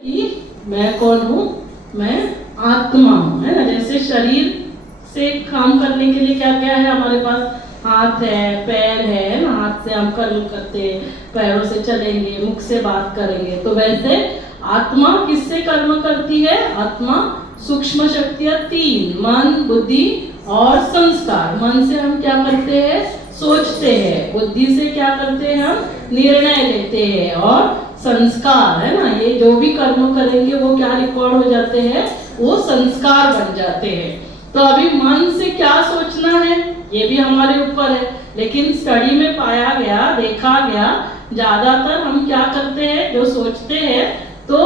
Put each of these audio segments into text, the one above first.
कि मैं कौन हूँ, मैं आत्मा हूँ, है ना। जैसे शरीर से काम करने के लिए क्या क्या है हमारे पास, हाथ है, पैर है ना, हाथ से हम कर्म करते हैं, पैरों से चलेंगे, मुख से बात करेंगे। तो वैसे आत्मा किससे कर्म करती है? आत्मा सूक्ष्म शक्तियां तीन, मन, बुद्धि और संस्कार। मन से हम क्या करते हैं? सोचते हैं। बुद्धि से क्या करते हैं? हम निर्णय लेते हैं। और संस्कार है ना, ये जो भी कर्म करेंगे वो क्या रिकॉर्ड हो जाते हैं? वो संस्कार बन जाते हैं। तो अभी मन से क्या सोचना है ये भी हमारे ऊपर है, लेकिन स्टडी में पाया गया, देखा गया, ज्यादातर हम क्या करते हैं, जो सोचते हैं तो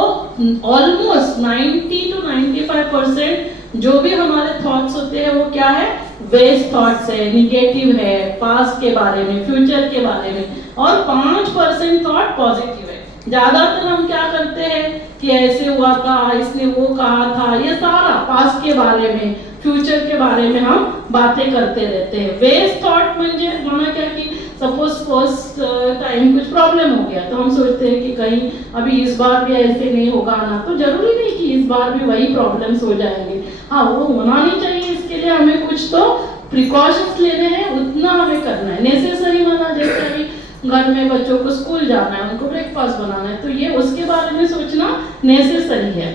ऑलमोस्ट 90 to 95% जो भी हमारे थॉट्स होते हैं वो क्या है? वेस्ट थॉट्स है, निगेटिव है, पास्ट के बारे में, फ्यूचर के बारे में, और 5% थॉट पॉजिटिव है। ज्यादातर हम क्या करते हैं कि ऐसे हुआ था, इसने वो कहा था, ये सारा पास्ट के बारे में, फ्यूचर के बारे में हम बातें करते रहते हैं। वेस्ट थॉट म्हणजे माना क्या कि सपोज फर्स्ट टाइम कुछ प्रॉब्लम हो गया तो हम सोचते हैं कि कहीं अभी इस बार भी ऐसे नहीं होगा ना, तो जरूरी नहीं कि इस बार भी वही प्रॉब्लम्स हो जाएंगे। हाँ, वो होना नहीं चाहिए, इसके लिए हमें कुछ तो प्रिकॉशंस लेने हैं, उतना हमें करना है। नेसेसरी माना जैसे अभी घर में बच्चों को स्कूल जाना है, उनको ब्रेकफास्ट बनाना है, तो ये उसके बारे में सोचना नेसेसरी है।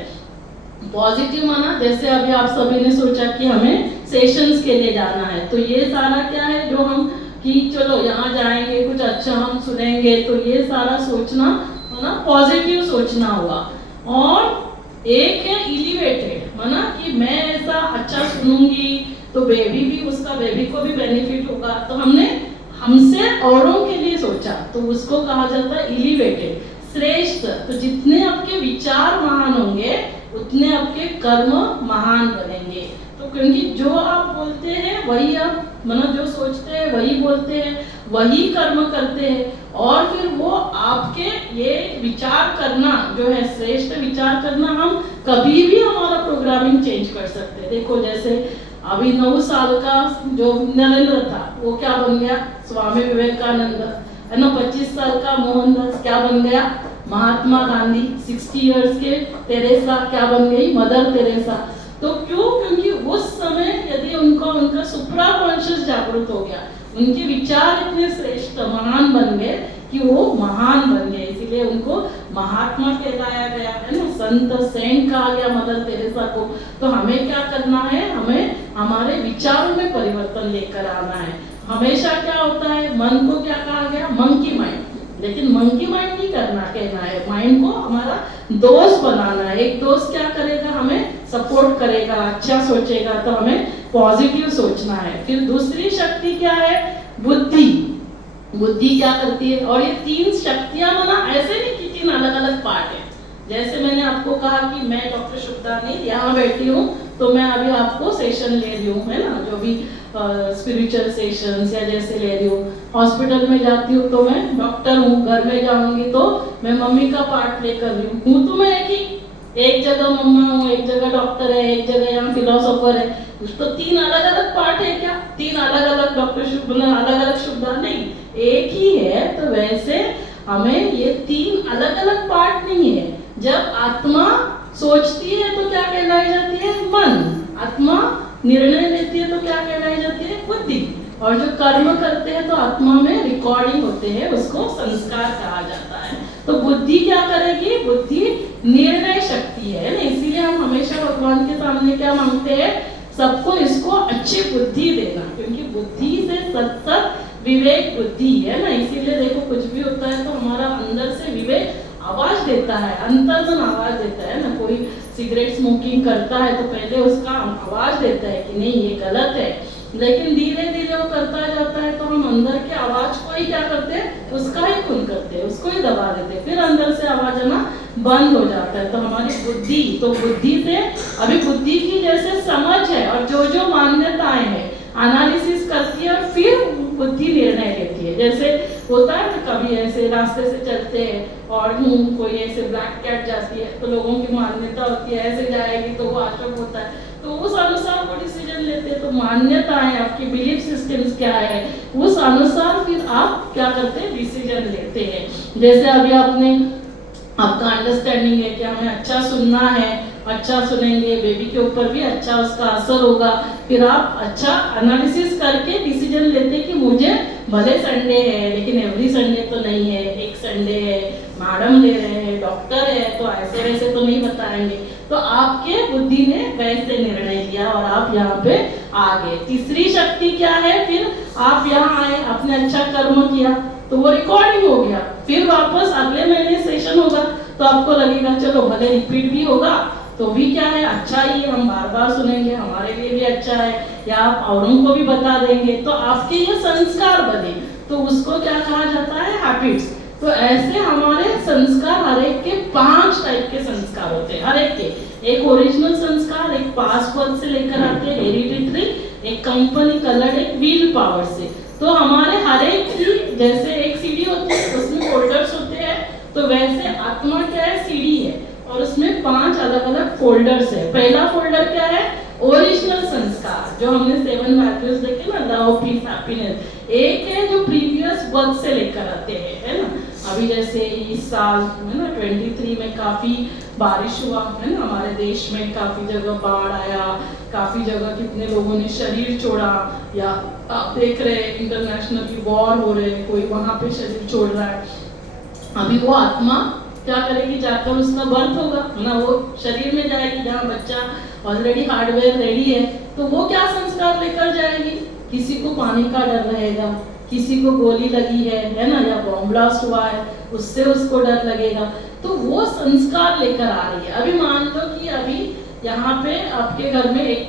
पॉजिटिव माना जैसे अभी आप सभी ने सोचा कि हमें सेशंस के लिए जाना है, तो ये सारा क्या है जो हम कि चलो यहाँ जाएंगे, कुछ अच्छा हम सुनेंगे, तो ये सारा सोचना है ना, पॉजिटिव सोचना हुआ। और एक है इलिवेटेड, माना कि मैं ऐसा अच्छा सुनूंगी तो बेबी भी, उसका बेबी को भी बेनिफिट होगा, तो हमने हमसे औरों के लिए सोचा, तो उसको कहा जाता है इलिवेटेड, श्रेष्ठ। तो जितने आपके विचार महान होंगे उतने आपके कर्म महान बनेंगे। तो क्योंकि जो आप बोलते हैं वही आप, मतलब जो सोचते हैं वही बोलते हैं, वही कर्म करते हैं, और फिर वो आपके ये विचार करना जो है, श्रेष्ठ विचार करना, हम कभी भी हमारा प्रोग्रामिंग चेंज कर सकते हैं। देखो जैसे अभी 9 साल का जो नरेंद्र था वो क्या बन गया? स्वामी विवेकानंद, है ना। 25 साल का मोहनदास क्या बन गया? महात्मा गांधी। 60 इयर्स के तेरेसा क्या बन गई? Mother Teresa. तो क्यों? क्योंकि उस समय यदि उनका सुप्रा कॉन्शियस जागृत हो गया, उनके विचार इतने श्रेष्ठ महान बन गए कि वो महान बन गए, इसीलिए उनको महात्मा कहलाया गया, है ना। संत, सेंट कहा गया मदर तेरेसा को। तो हमें क्या करना है? हमें हमारे विचारों में परिवर्तन लेकर आना है। हमेशा क्या होता है, मन को क्या कहा गया? Monkey mind. लेकिन मंकी माइंड नहीं करना, कहना है माइंड को हमारा दोस्त बनाना है। एक दोस्त क्या करेगा? हमें सपोर्ट करेगा, अच्छा सोचेगा, तो हमें पॉजिटिव सोचना है। फिर दूसरी शक्ति क्या है? बुद्धि। बुद्धि क्या करती है? और ये 3 शक्तियां माना ऐसे नहीं कि 3 अलग अलग पार्ट है। जैसे मैंने आपको कहा कि मैं डॉक्टर शुभदानी यहाँ बैठी हूँ, तो मैं अभी आपको सेशन ले रही हूँ, है ना, जो भी स्पिरिचुअल सेशंस या जैसे ले रही हूँ। हॉस्पिटल में जाती हूँ तो मैं डॉक्टर हूँ, घर में जाऊंगी तो मैं मम्मी का पार्ट प्ले कर रही हूँ। तो मैं एक जगह मम्मा हूँ, एक जगह डॉक्टर है, एक जगह यहाँ फिलोसोफर है। तो 3 अलग अलग पार्ट है क्या? 3 अलग अलग डॉक्टर शुभ, अलग अलग शुभदान नहीं, एक ही है। तो वैसे हमें ये 3 अलग अलग पार्ट नहीं है। जब आत्मा सोचती है तो क्या कहलाई जाती है? मन। आत्मा निर्णय लेती है तो क्या कहलाई जाती है? बुद्धि। और जो कर्म करते हैं तो आत्मा में रिकॉर्डिंग होते हैं, उसको संस्कार कहा जाता है। तो बुद्धि क्या करेगी? बुद्धि निर्णय शक्ति है ना। इसीलिए हम हमेशा भगवान के सामने क्या मांगते हैं? सबको इसको अच्छी बुद्धि देना, क्योंकि बुद्धि से सत विवेक बुद्धि है ना। इसीलिए देखो कुछ भी होता है तो हमारा अंदर से विवेक आवाज देता है, अंतर्मन आवाज देता है ना। कोई सिगरेट स्मोकिंग करता है तो पहले उसका आवाज देता है कि नहीं ये गलत है, लेकिन धीरे धीरे वो करता जाता है तो हम अंदर के आवाज को ही क्या करते हैं? उसका ही खून करते हैं, उसको ही दबा देते हैं, फिर अंदर से आवाज आना बंद हो जाता है। तो हमारी बुद्धि, तो बुद्धि से अभी बुद्धि की जैसे समझ है और जो मान्यताएं हैं एनालिसिस करती है, और फिर बुद्धि निर्णय लेती है। जैसे होता है ना, कभी ऐसे रास्ते से चलते हैं और कोई ऐसे ब्लैक कैट जाती है तो लोगों की मान्यता होती है ऐसे जाएगी तो वो आशुभ होता है, तो उस अनुसार वो डिसीजन लेते हैं। तो मान्यताएं, आपकी बिलीफ सिस्टम्स क्या है, उस अनुसार फिर आप क्या करते हैं? डिसीजन लेते हैं। जैसे अभी आपका अंडरस्टैंडिंग है कि हमें अच्छा सुनना है, अच्छा सुनेंगे, बेबी के ऊपर भी अच्छा उसका असर होगा। फिर आप अच्छा एनालिसिस करके डिसीजन लेते कि मुझे भले संडे है लेकिन एवरी संडे तो नहीं है, एक संडे है, मैडम ले रहे हैं, डॉक्टर है, तो ऐसे वैसे तो नहीं बताएंगे। तो आपके बुद्धि ने वैसे निर्णय लिया और आप यहाँ पे आ गए। तीसरी शक्ति क्या है, फिर आप यहाँ आए, आपने अच्छा कर्म किया तो वो रिकॉर्डिंग हो गया। फिर वापस अगले महीने सेशन होगा तो आपको लगेगा चलो भले रिपीट भी होगा तो भी क्या है, अच्छा ही है, हम बार बार सुनेंगे, हमारे लिए भी अच्छा है, या आप औरों को भी बता देंगे तो आपके ये संस्कार बने, तो उसको क्या कहा जाता है, हैबिट्स। तो ऐसे हमारे संस्कार हर एक के 5 टाइप के संस्कार होते हैं, हर एक के। एक ओरिजिनल संस्कार, एक पास्ट बर्थ से लेकर आते हैं हेरिडिटरी, एक कंपनी कलर्ड, एक व्हील पावर से। तो हमारे हर एक की जैसे एक सीडी होती है उसमें फोल्डर्स होते हैं, तो वैसे आत्मा क्या है, सीडी है और उसमें 5 अलग अलग फोल्डर्स है। पहला फोल्डर क्या है, ओरिजिनल संस्कार, जो हमने 7 वैल्यूज देखे ना, लव, पीस, हैप्पीनेस। एक है जो प्रीवियस बर्थ से लेकर आते हैं, है ना। अभी जैसे इस साल है ना 23 में काफी बारिश हुआ है ना, हमारे देश में काफी जगह बाढ़ आया, काफी जगह कितने लोगों ने शरीर छोड़ा, या आप देख रहे हैं इंटरनेशनली वॉर हो रहे हैं, कोई वहां पे शरीर छोड़ रहा है। अभी वो आत्मा क्या करेगी, जाकर उसका बर्थ होगा ना, वो शरीर में जाएगी जहाँ बच्चा ऑलरेडी हार्डवेयर रेडी है, तो वो क्या संस्कार लेकर जाएगी। किसी को पानी का डर रहेगा, किसी को गोली लगी है ना, या बॉम्ब ब्लास्ट हुआ है उससे उसको डर लगेगा, तो वो संस्कार लेकर आ रही है। अभी मान लो कि अभी यहाँ पे आपके घर में एक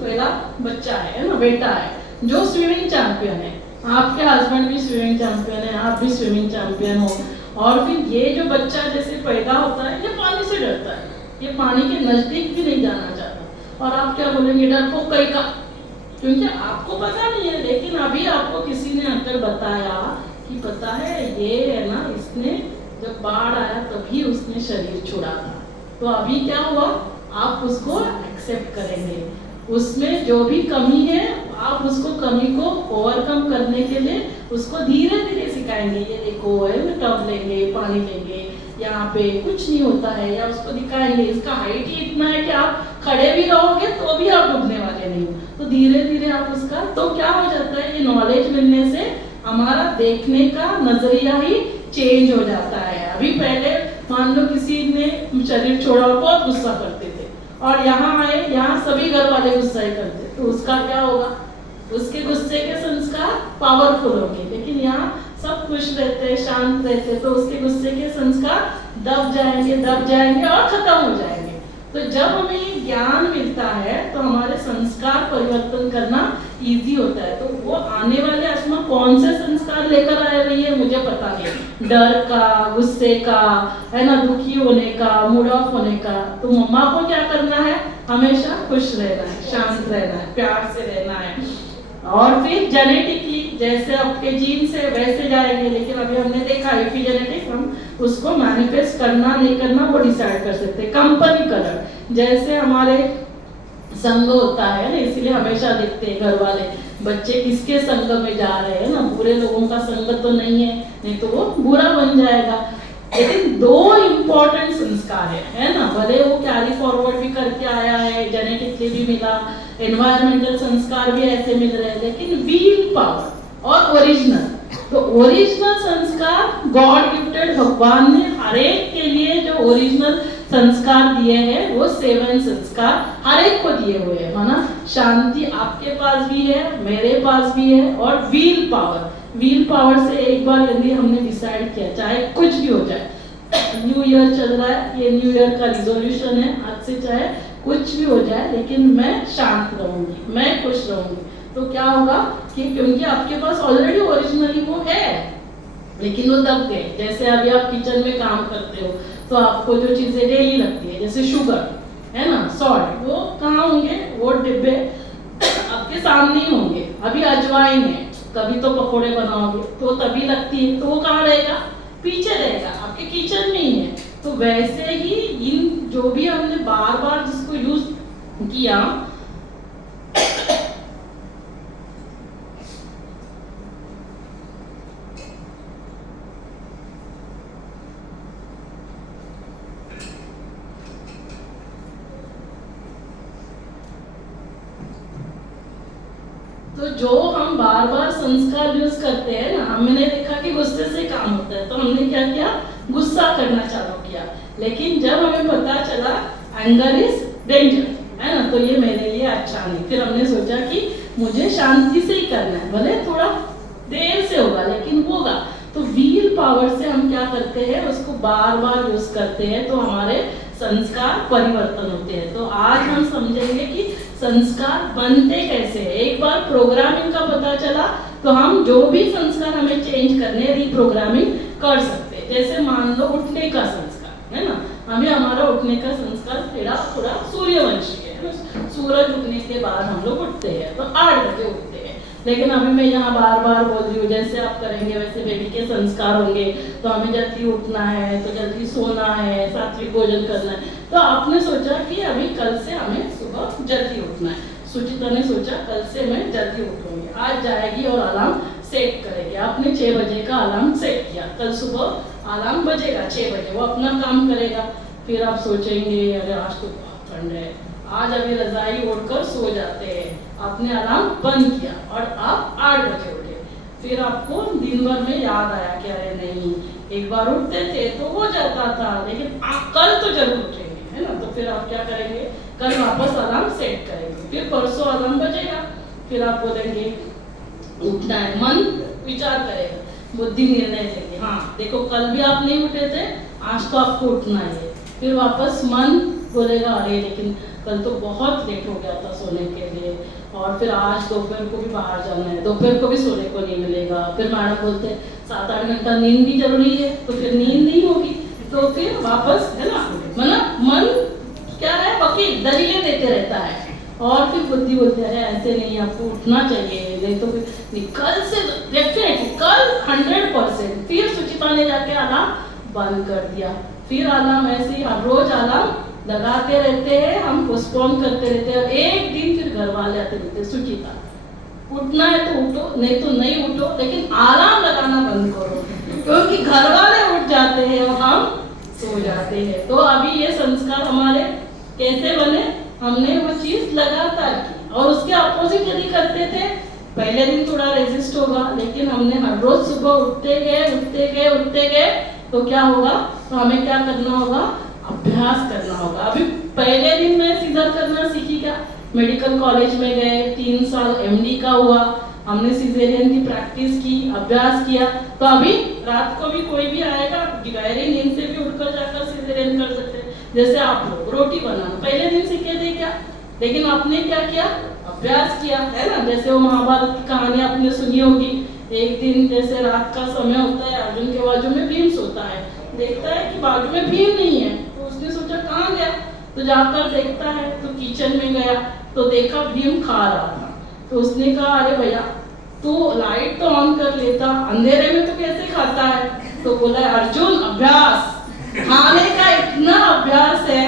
पहला बच्चा है ना, बेटा है जो स्विमिंग चैंपियन है, आपके हस्बैंड भी स्विमिंग चैंपियन है, आप भी स्विमिंग चैंपियन हो, और फिर ये जो बच्चा जैसे पैदा होता है ये पानी से डरता है, ये पानी के नजदीक भी नहीं जाना चाहता, और आप क्या बोलेंगे, डरपोक कहीं का, क्योंकि आपको पता नहीं है। लेकिन अभी आपको किसी ने आकर बताया कि पता है ये है ना, इसने जब बाढ़ आया तभी उसने शरीर छोड़ा था, तो अभी क्या हुआ, आप उसको एक्सेप्ट करेंगे, उसमें जो भी कमी है आप उसको कमी को ओवरकम करने के लिए उसको धीरे धीरे सिखाएंगे। ये देखो है, टब लेंगे, पानी लेंगे, यहाँ पे कुछ नहीं होता है, या उसको दिखाएंगे इसका हाइट ही इतना है कि आप खड़े भी रहोगे तो भी आप डूबने वाले नहीं हो, तो धीरे धीरे आप उसका, तो क्या हो जाता है, ये नॉलेज मिलने से हमारा देखने का नजरिया ही चेंज हो जाता है। अभी पहले मान लो किसी ने शरीर छोड़ा, बहुत गुस्सा करते थे, और यहाँ आए, यहाँ सभी घर वाले गुस्सा ही करते, तो उसका क्या होगा, उसके गुस्से के संस्कार पावरफुल होंगे। लेकिन यहाँ सब खुश रहते, शांत रहते, तो उसके गुस्से के संस्कार दब जाएंगे और खत्म हो जाएंगे। तो जब हमें ये ज्ञान मिलता है तो हमारे संस्कार परिवर्तन करना इजी होता है। तो वो आने वाले आत्मा कौन से संस्कार लेकर आ रही है मुझे पता नहीं, डर का, गुस्से का, है ना, दुखी होने का, मूड ऑफ होने का। तो मम्मा को क्या करना है, हमेशा खुश रहना है, शांत रहना है, प्यार से रहना है, और फिर जेनेटिकली जैसे आपके जीन से वैसे जाएंगे। लेकिन अभी हमने देखा एपिजेनेटिक्स, हम उसको मैनिफेस्ट करना नहीं करना वो डिसाइड कर सकते हैं। कंपनी कलर, जैसे हमारे संग होता है ना, इसीलिए हमेशा देखते हैं घर वाले बच्चे किसके संग में जा रहे हैं ना, बुरे लोगों का संग तो नहीं है, नहीं तो वो बुरा बन जाएगा। लेकिन 2 इम्पोर्टेंट संस्कार है ना, भले वो कैरी फॉरवर्ड भी करके आया है, जेनेटिकली भी मिला, एनवायरमेंटल संस्कार भी ऐसे मिल रहे हैं, लेकिन व्हील पावर और ओरिजिनल, तो ओरिजिनल संस्कार गॉड गिफ्टेड, भगवान ने हर एक के लिए जो ओरिजिनल संस्कार दिए हैं वो 7 संस्कार हर एक को दिए हुए हैं, माना शांति आपके पास भी है, मेरे पास भी है, और व्हील पावर से एक बार यदि हमने डिसाइड किया, चाहे कुछ भी हो जाए, न्यू ईयर चल रहा है, ये न्यू ईयर का रिजोल्यूशन है, आज से चाहे कुछ भी हो जाए लेकिन मैं शांत रहूंगी, मैं खुश रहूंगी, तो क्या होगा कि क्योंकि आपके पास ऑलरेडी ओरिजिनली वो है, लेकिन वो दब गए। जैसे अभी आप किचन में काम करते हो तो आपको जो चीजें डेली लगती है, जैसे शुगर है ना, सॉल्ट, वो कहाँ होंगे, वो डिब्बे आपके सामने ही होंगे। अभी अजवाइन है, कभी तो पकोड़े बनाओगे तो तभी लगती है, तो वो कहाँ रहेगा, पीछे रहेगा, आपके किचन में ही है। तो वैसे ही इन जो भी हमने बार बार जिसको यूज किया, तो जो हम बार बार संस्कार यूज करते हैं ना, हमने देखा कि गुस्से से काम होता है, तो हमने क्या किया, गुस्सा करना चालू किया। लेकिन जब हमें पता चला एंगर इज डेंजर, है ना, तो ये मेरे लिए अच्छा नहीं। फिर हमने सोचा कि मुझे शांति से ही करना है, भले थोड़ा देर से होगा लेकिन होगा। तो व्हील पावर से हम क्या करते हैं, उसको बार बार यूज करते हैं, तो हमारे संस्कार परिवर्तन होते हैं। तो आज हम समझेंगे कि संस्कार बनते कैसे हैं। एक बार प्रोग्रामिंग का पता चला तो हम जो भी संस्कार हमें चेंज करने, रीप्रोग्रामिंग कर सकते हैं। जैसे मान लो उठने का संस्कार, है ना, हमें हमारा उठने का संस्कार थोड़ा सूर्यवंशी है ना, सूरज उगने के बाद हम लोग उठते हैं, तो 8 बजे उठते हैं। लेकिन अभी मैं यहाँ बार बार बोल रही हूँ, जैसे आप करेंगे वैसे बेबी के संस्कार होंगे, तो हमें जल्दी उठना है, तो जल्दी सोना है, सात्विक भोजन करना है। तो आपने सोचा कि अभी कल से हमें सुबह जल्दी उठना है। सुचिता ने सोचा कल से मैं जल्दी उठूंगी, आज जाएगी और अलार्म सेट करेगी। आपने 6 बजे का अलार्म सेट किया, कल सुबह अलार्म बजेगा 6 बजे, वो अपना काम करेगा। फिर आप सोचेंगे अरे आज तो बहुत ठंड है, आज अभी रजाई ओढ़कर सो जाते हैं। आपने अलार्म बंद किया और आप 8 बजे उठे। फिर आपको दिन भर में याद आया कि अरे नहीं, एक बार उठते थे तो हो जाता था, लेकिन आप कल तो जरूर उठेंगे, है ना। तो फिर आप क्या करेंगे, कल वापस अलार्म सेट करेंगे। फिर परसों अलार्म बजेगा, फिर आप बोलेंगे उठना है, मन विचार करेगा, बुद्धि निर्णय लेंगे, हाँ देखो कल भी आप नहीं उठे थे, आज तो आपको उठना है। फिर वापस मन बोलेगा अरे लेकिन कल तो बहुत लेट हो गया था सोने के लिए, और फिर आज दोपहर को भी बाहर जाना है, दोपहर को भी सोने को नहीं मिलेगा। फिर मैडम बोलते हैं 7-8 घंटा नींद भी जरूरी है, तो फिर नींद नहीं होगी, तो फिर वापस, है ना, मतलब मन क्या है, वकील दलीलें देते रहता है। और फिर बुद्धि बोलते हैं ऐसे नहीं, आपको उठना चाहिए, नहीं तो फिर कल से डेफिनेटली कल 100%। फिर सुचिता ने जाके अलार्म बंद कर दिया। फिर अलार्म ऐसे ही हर रोज अलार्म लगाते रहते हैं, हम पोस्टपोन करते रहते हैं। एक दिन फिर घर वाले आते रहते, सुचिता उठना है तो उठो, नहीं तो नहीं उठो, लेकिन अलार्म लगाना बंद करो, क्योंकि घर वाले उठ जाते हैं और हम सो जाते हैं। तो अभी ये संस्कार हमारे कैसे बने, हमने वो चीज लगातार की। और उसके अपोजिट यदि करते थे, पहले दिन थोड़ा रेजिस्ट होगा, लेकिन हमने हर रोज सुबह उठते गए, तो क्या होगा, तो हमें क्या करना होगा, अभ्यास करना होगा। अभी पहले दिन में सीजर करना सीखी क्या, मेडिकल कॉलेज में गए, 3 साल एमडी का हुआ, हमने सिजेरियन की प्रैक्टिस की, अभ्यास किया। तो अभी रात को भी कोई भी आएगा, गहरी नींद से भी उठकर जाकर सिजेरियन कर सकते हैं। जैसे आप लोग रोटी बनाना पहले दिन सीखे थे क्या, लेकिन आपने क्या किया, अभ्यास किया, है ना। जैसे वो महाभारत की कहानी आपने सुनी होगी, एक दिन जैसे रात का समय होता है, अर्जुन के बाजू में भीम सोता है, देखता है कि बाजू में भीम नहीं है, तो उसने सोचा कहाँ गया, तो जाकर देखता है, तो किचन में गया तो देखा भीम खा रहा था। तो उसने कहा अरे भैया तू लाइट तो ऑन कर लेता, अंधेरे में तो कैसे खाता है। तो बोला अर्जुन अभ्यास, खाने का इतना अभ्यास है।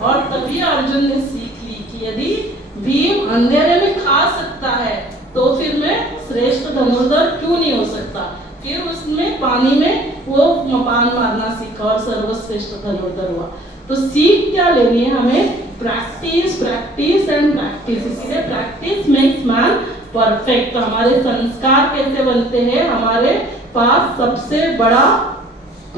और तभी अर्जुन ने सीख ली कि यदि भीम अंधेरे में खा सकता है तो फिर मैं श्रेष्ठ धनुर्धर क्यों नहीं हो सकता। फिर उसने पानी में वो मपान मारना सीखा और सर्वश्रेष्ठ धनुर्धर हुआ। तो सीख क्या लेनी है हमें, प्रैक्टिस प्रैक्टिस एंड प्रैक्टिस, इसीलिए प्रैक्टिस मेक्स मैन परफेक्ट। तो हमारे संस्कार कैसे बनते हैं, हमारे पास सबसे बड़ा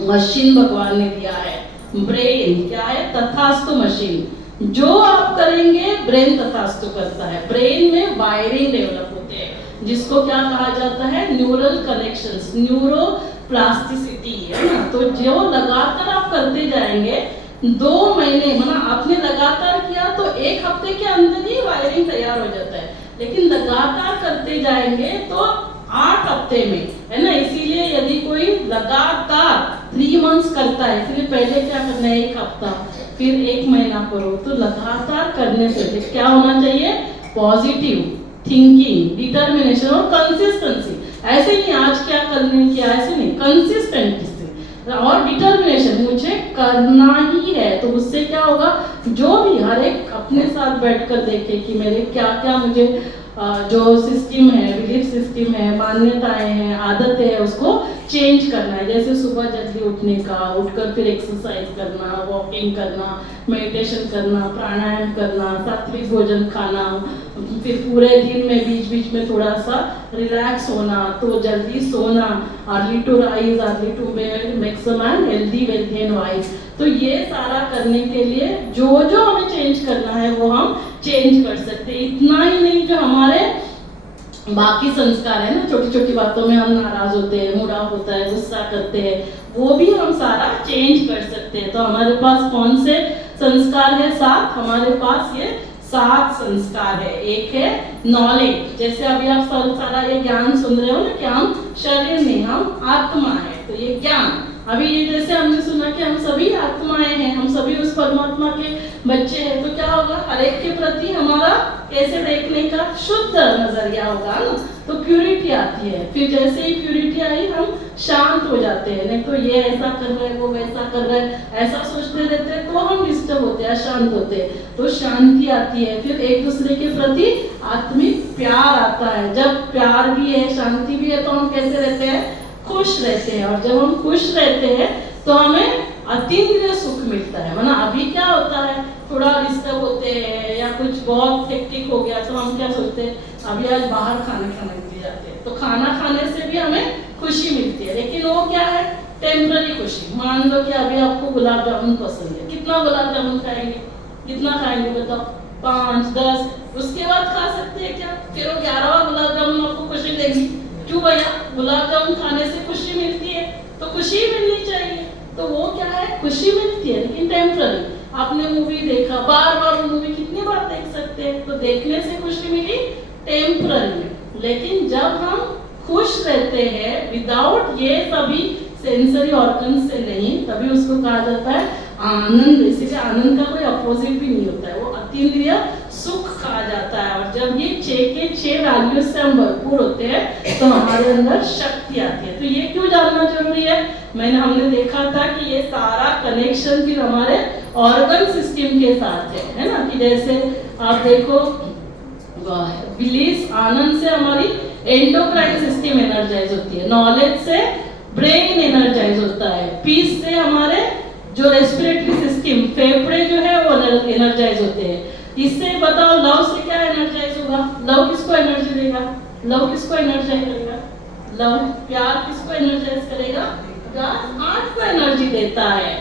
मशीन भगवान ने दिया है, ब्रेन। क्या है, तथास्तु मशीन। जो आप करेंगे ब्रेन तथास्तु करता है। ब्रेन में वायरिंग डेवलप होते हैं, जिसको क्या कहा जाता है, न्यूरल कनेक्शंस, न्यूरोप्लास्टिसिटी, है ना। तो जो लगातार आप करते जाएंगे, 2 महीने, मतलब आपने लगातार किया तो 1 हफ्ते के अंदर ही वायरिंग तैयार हो जाता है, लेकिन लगातार करते जाएंगे तो 8 हफ्ते में, है ना। इसीलिए यदि कोई लगातार 3 मंथ्स करता है, इसलिए पहले क्या करना है, 1 हफ्ता, फिर 1 महीना करो। तो लगातार करने से क्या होना चाहिए, पॉजिटिव थिंकिंग, डिटर्मिनेशन और कंसिस्टेंसी। ऐसे नहीं आज क्या करने किया, ऐसे नहीं, कंसिस्टेंसी और डिटर्मिनेशन, मुझे करना ही है। तो उससे क्या होगा, जो भी हर एक अपने साथ बैठकर देखे कि मेरे क्या क्या मुझे जो सिस्टम है, बिलीफ सिस्टम है, मान्यताएं हैं, आदतें हैं, उसको चेंज करना है। जैसे सुबह जल्दी उठने का, उठकर फिर एक्सरसाइज करना, वॉकिंग करना, मेडिटेशन करना, प्राणायाम करना, सात्विक भोजन खाना, फिर पूरे दिन में बीच बीच में थोड़ा सा रिलैक्स होना, तो जल्दी सोना, early to rise, early to bed, maximum healthy wealthy and wise. तो ये सारा करने के लिए जो जो हमें चेंज करना है वो हम चेंज कर सकते हैं। इतना ही नहीं, जो हमारे बाकी संस्कार है ना, छोटी छोटी बातों में हम नाराज होते हैं, मूड ऑफ होता है, गुस्सा करते हैं, वो भी हम सारा चेंज कर सकते हैं। तो हमारे पास कौन से संस्कार है? 7। हमारे पास ये 7 संस्कार है। एक है नॉलेज, जैसे अभी आप सारा ये ज्ञान सुन रहे हो ना कि हम शरीर में, हम आत्मा है, तो ये ज्ञान। अभी ये जैसे हमने सुना कि हम सभी आत्माएं हैं, हम सभी उस परमात्मा के बच्चे हैं, तो क्या होगा? हर एक के प्रति हमारा कैसे देखने का शुद्ध नजरिया होगा ना, तो प्यूरिटी आती है। फिर जैसे ही प्यूरिटी आई, हम शांत हो जाते हैं। नहीं तो ये ऐसा कर रहे हैं, वो वैसा कर रहे हैं, ऐसा सोचते रहते हैं, तो हम डिस्टर्ब होते हैं, अशांत होते हैं। तो शांति आती है। फिर एक दूसरे के प्रति आत्मिक प्यार आता है। जब प्यार भी है, शांति भी है, तो हम कैसे रहते हैं? खुश रहते हैं। और जब हम खुश रहते हैं तो हमें अतीन्द्रिय सुख मिलता है। वरना अभी क्या होता है, थोड़ा डिस्टर्ब होते हैं या कुछ बहुत हेक्टिक हो गया, तो हम क्या सोचते हैं, अभी आज बाहर खाने खाने के लिए जाते हैं, तो खाना खाने से भी हमें खुशी मिलती है। लेकिन वो क्या है? टेम्पररी खुशी। मान लो कि अभी आपको गुलाब जामुन पसंद है, कितना गुलाब जामुन खाएंगे? कितना खाएंगे बताओ? 5, 10। उसके बाद खा सकते हैं क्या? फिर वो 11वां गुलाब जामुन आपको खुशी देगी। क्यों भैया? गुलाब जामुन खाने से खुशी मिलती है, तो खुशी मिलनी चाहिए। तो वो क्या है? खुशी मिलती है, लेकिन टेम्पररी। आपने मूवी देखा, बार बार मूवी कितनी बार देख सकते हैं, तो देखने से खुशी मिली टेम्पररी में। लेकिन जब हम खुश रहते हैं विदाउट ये सभी सेंसरी ऑर्गन से नहीं, तभी उसको कहा जाता है आनंद। इसीलिए आनंद का कोई अपोजिट भी नहीं होता है, वो अतीन्द्रिय सुख कहा जाता है। और जब ये 6 के 6 वैल्यूज से हम भरपूर होते हैं, तो हमारे अंदर शक्ति आती है। तो ये क्यों जानना जरूरी है? हमने देखा था कि ये सारा कनेक्शन फिर हमारे ऑर्गन सिस्टम के साथ है ना। कि जैसे आप देखो, बिलीफ, आनंद से हमारी एंडोक्राइन सिस्टम एनर्जाइज होती है, नॉलेज से ब्रेन एनर्जाइज होता है, पीस से हमारे जो रेस्पिरेटरी सिस्टम, फेफड़े जो है वो एनर्जाइज होते हैं। इससे बताओ, लव से क्या एनर्जाइज होगा? लव किसको एनर्जी देगा? लव किसको एनर्जाइज करेगा? लव, प्यार किसको एनर्जाइज करेगा? हार्ट को एनर्जी देता है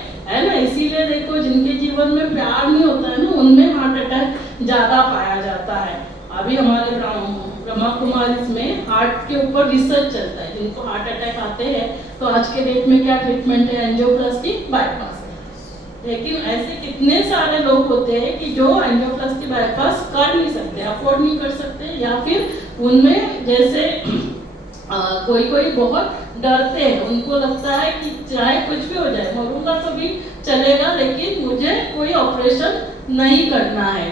ना। इसीलिए देखो, जिनके जीवन में प्यार नहीं होता है ना, उनमें हार्ट अटैक ज्यादा पाया जाता है। अभी हमारे ब्रह्मा कुमारी में हार्ट के ऊपर रिसर्च चलता है। जिनको हार्ट अटैक आते हैं, तो आज के डेट में क्या ट्रीटमेंट है? Angioplasty, bypass. लेकिन ऐसे कितने सारे लोग होते हैं कि जो एंजियोप्लास्टी बाईपास कर नहीं सकते, अफोर्ड नहीं कर सकते, या फिर उनमें जैसे कोई बहुत डरते हैं। उनको लगता है कि चाहे कुछ भी हो जाए, मरूंगा तो भी चलेगा, लेकिन मुझे कोई ऑपरेशन नहीं करना है।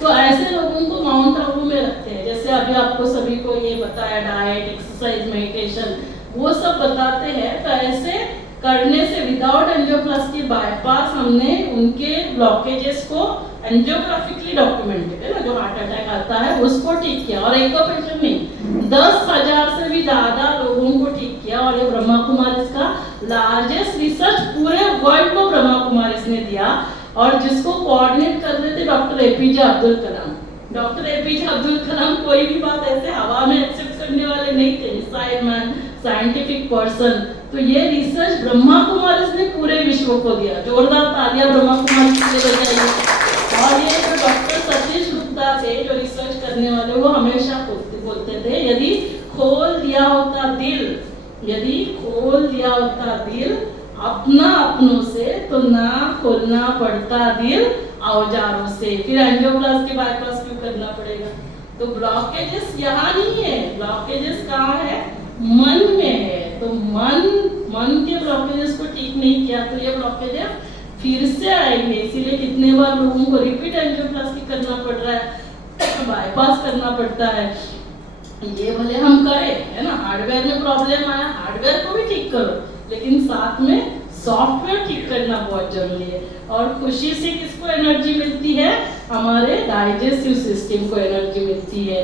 तो ऐसे लोगों को माउंट आबू में रखते हैं। जैसे अभी आपको सभी को ये बताया, डाइट, एक्सरसाइज, मेडिटेशन, वो सब बताते हैं। तो ऐसे करने से विदाउट एंजियोप्लास्टी बाईपास हमने उनके ब्लॉकेजेस को एंजियोग्राफिकली डॉक्यूमेंटेड है ना, जो हार्ट अटैक आता है उसको ठीक किया। और एक दो पेशेंट नहीं, 10,000 से भी ज्यादा लोगों को ठीक किया। और ये ब्रह्मा कुमारी का लार्जेस्ट रिसर्च पूरे वर्ल्ड को ब्रह्मा कुमारी ने दिया। और जिसको कोऑर्डिनेट कर रहे थे doctor APJ Abdul Kalam. Doctor APJ Abdul Kalam कोई भी बात ऐसे हवा में एक्सेप्ट करने वाले नहीं थे, मिसाइल मैन, साइंटिफिक पर्सन। तो ये रिसर्च ब्रह्मा कुमारी ने पूरे विश्व को दिया। जोरदार तालियां ब्रह्मा कुमारी के लिए बजाइए। और ये जो डॉक्टर सतीश गुप्ता थे, जो रिसर्च करने वाले, वो हमेशा बोलते थे, यदि खोल दिया होता दिल अपना अपनों से, तो ना खोलना पड़ता दिल औजारों से। फिर एंजियोप्लास्टी बाईपास क्यों करना पड़ेगा? तो ब्लॉकेजेस यहाँ नहीं है, ब्लॉकेजेस कहाँ है? मन में है। तो मन के ब्लॉकेजेस को ठीक नहीं किया, तो ये ब्लॉकेजेस फिर से आएंगे। इसीलिए कितने बार लोगों को रिपीट एंजियोप्लास्टी करना पड़ रहा है, बाईपास करना पड़ता है। ये भले हम करें, है ना, हार्डवेयर में प्रॉब्लम आया, हार्डवेयर को भी ठीक करो, लेकिन साथ में सॉफ्टवेयर ठीक करना बहुत जरूरी है। और खुशी से किसको एनर्जी मिलती है? हमारे डाइजेस्टिव सिस्टम को एनर्जी मिलती है।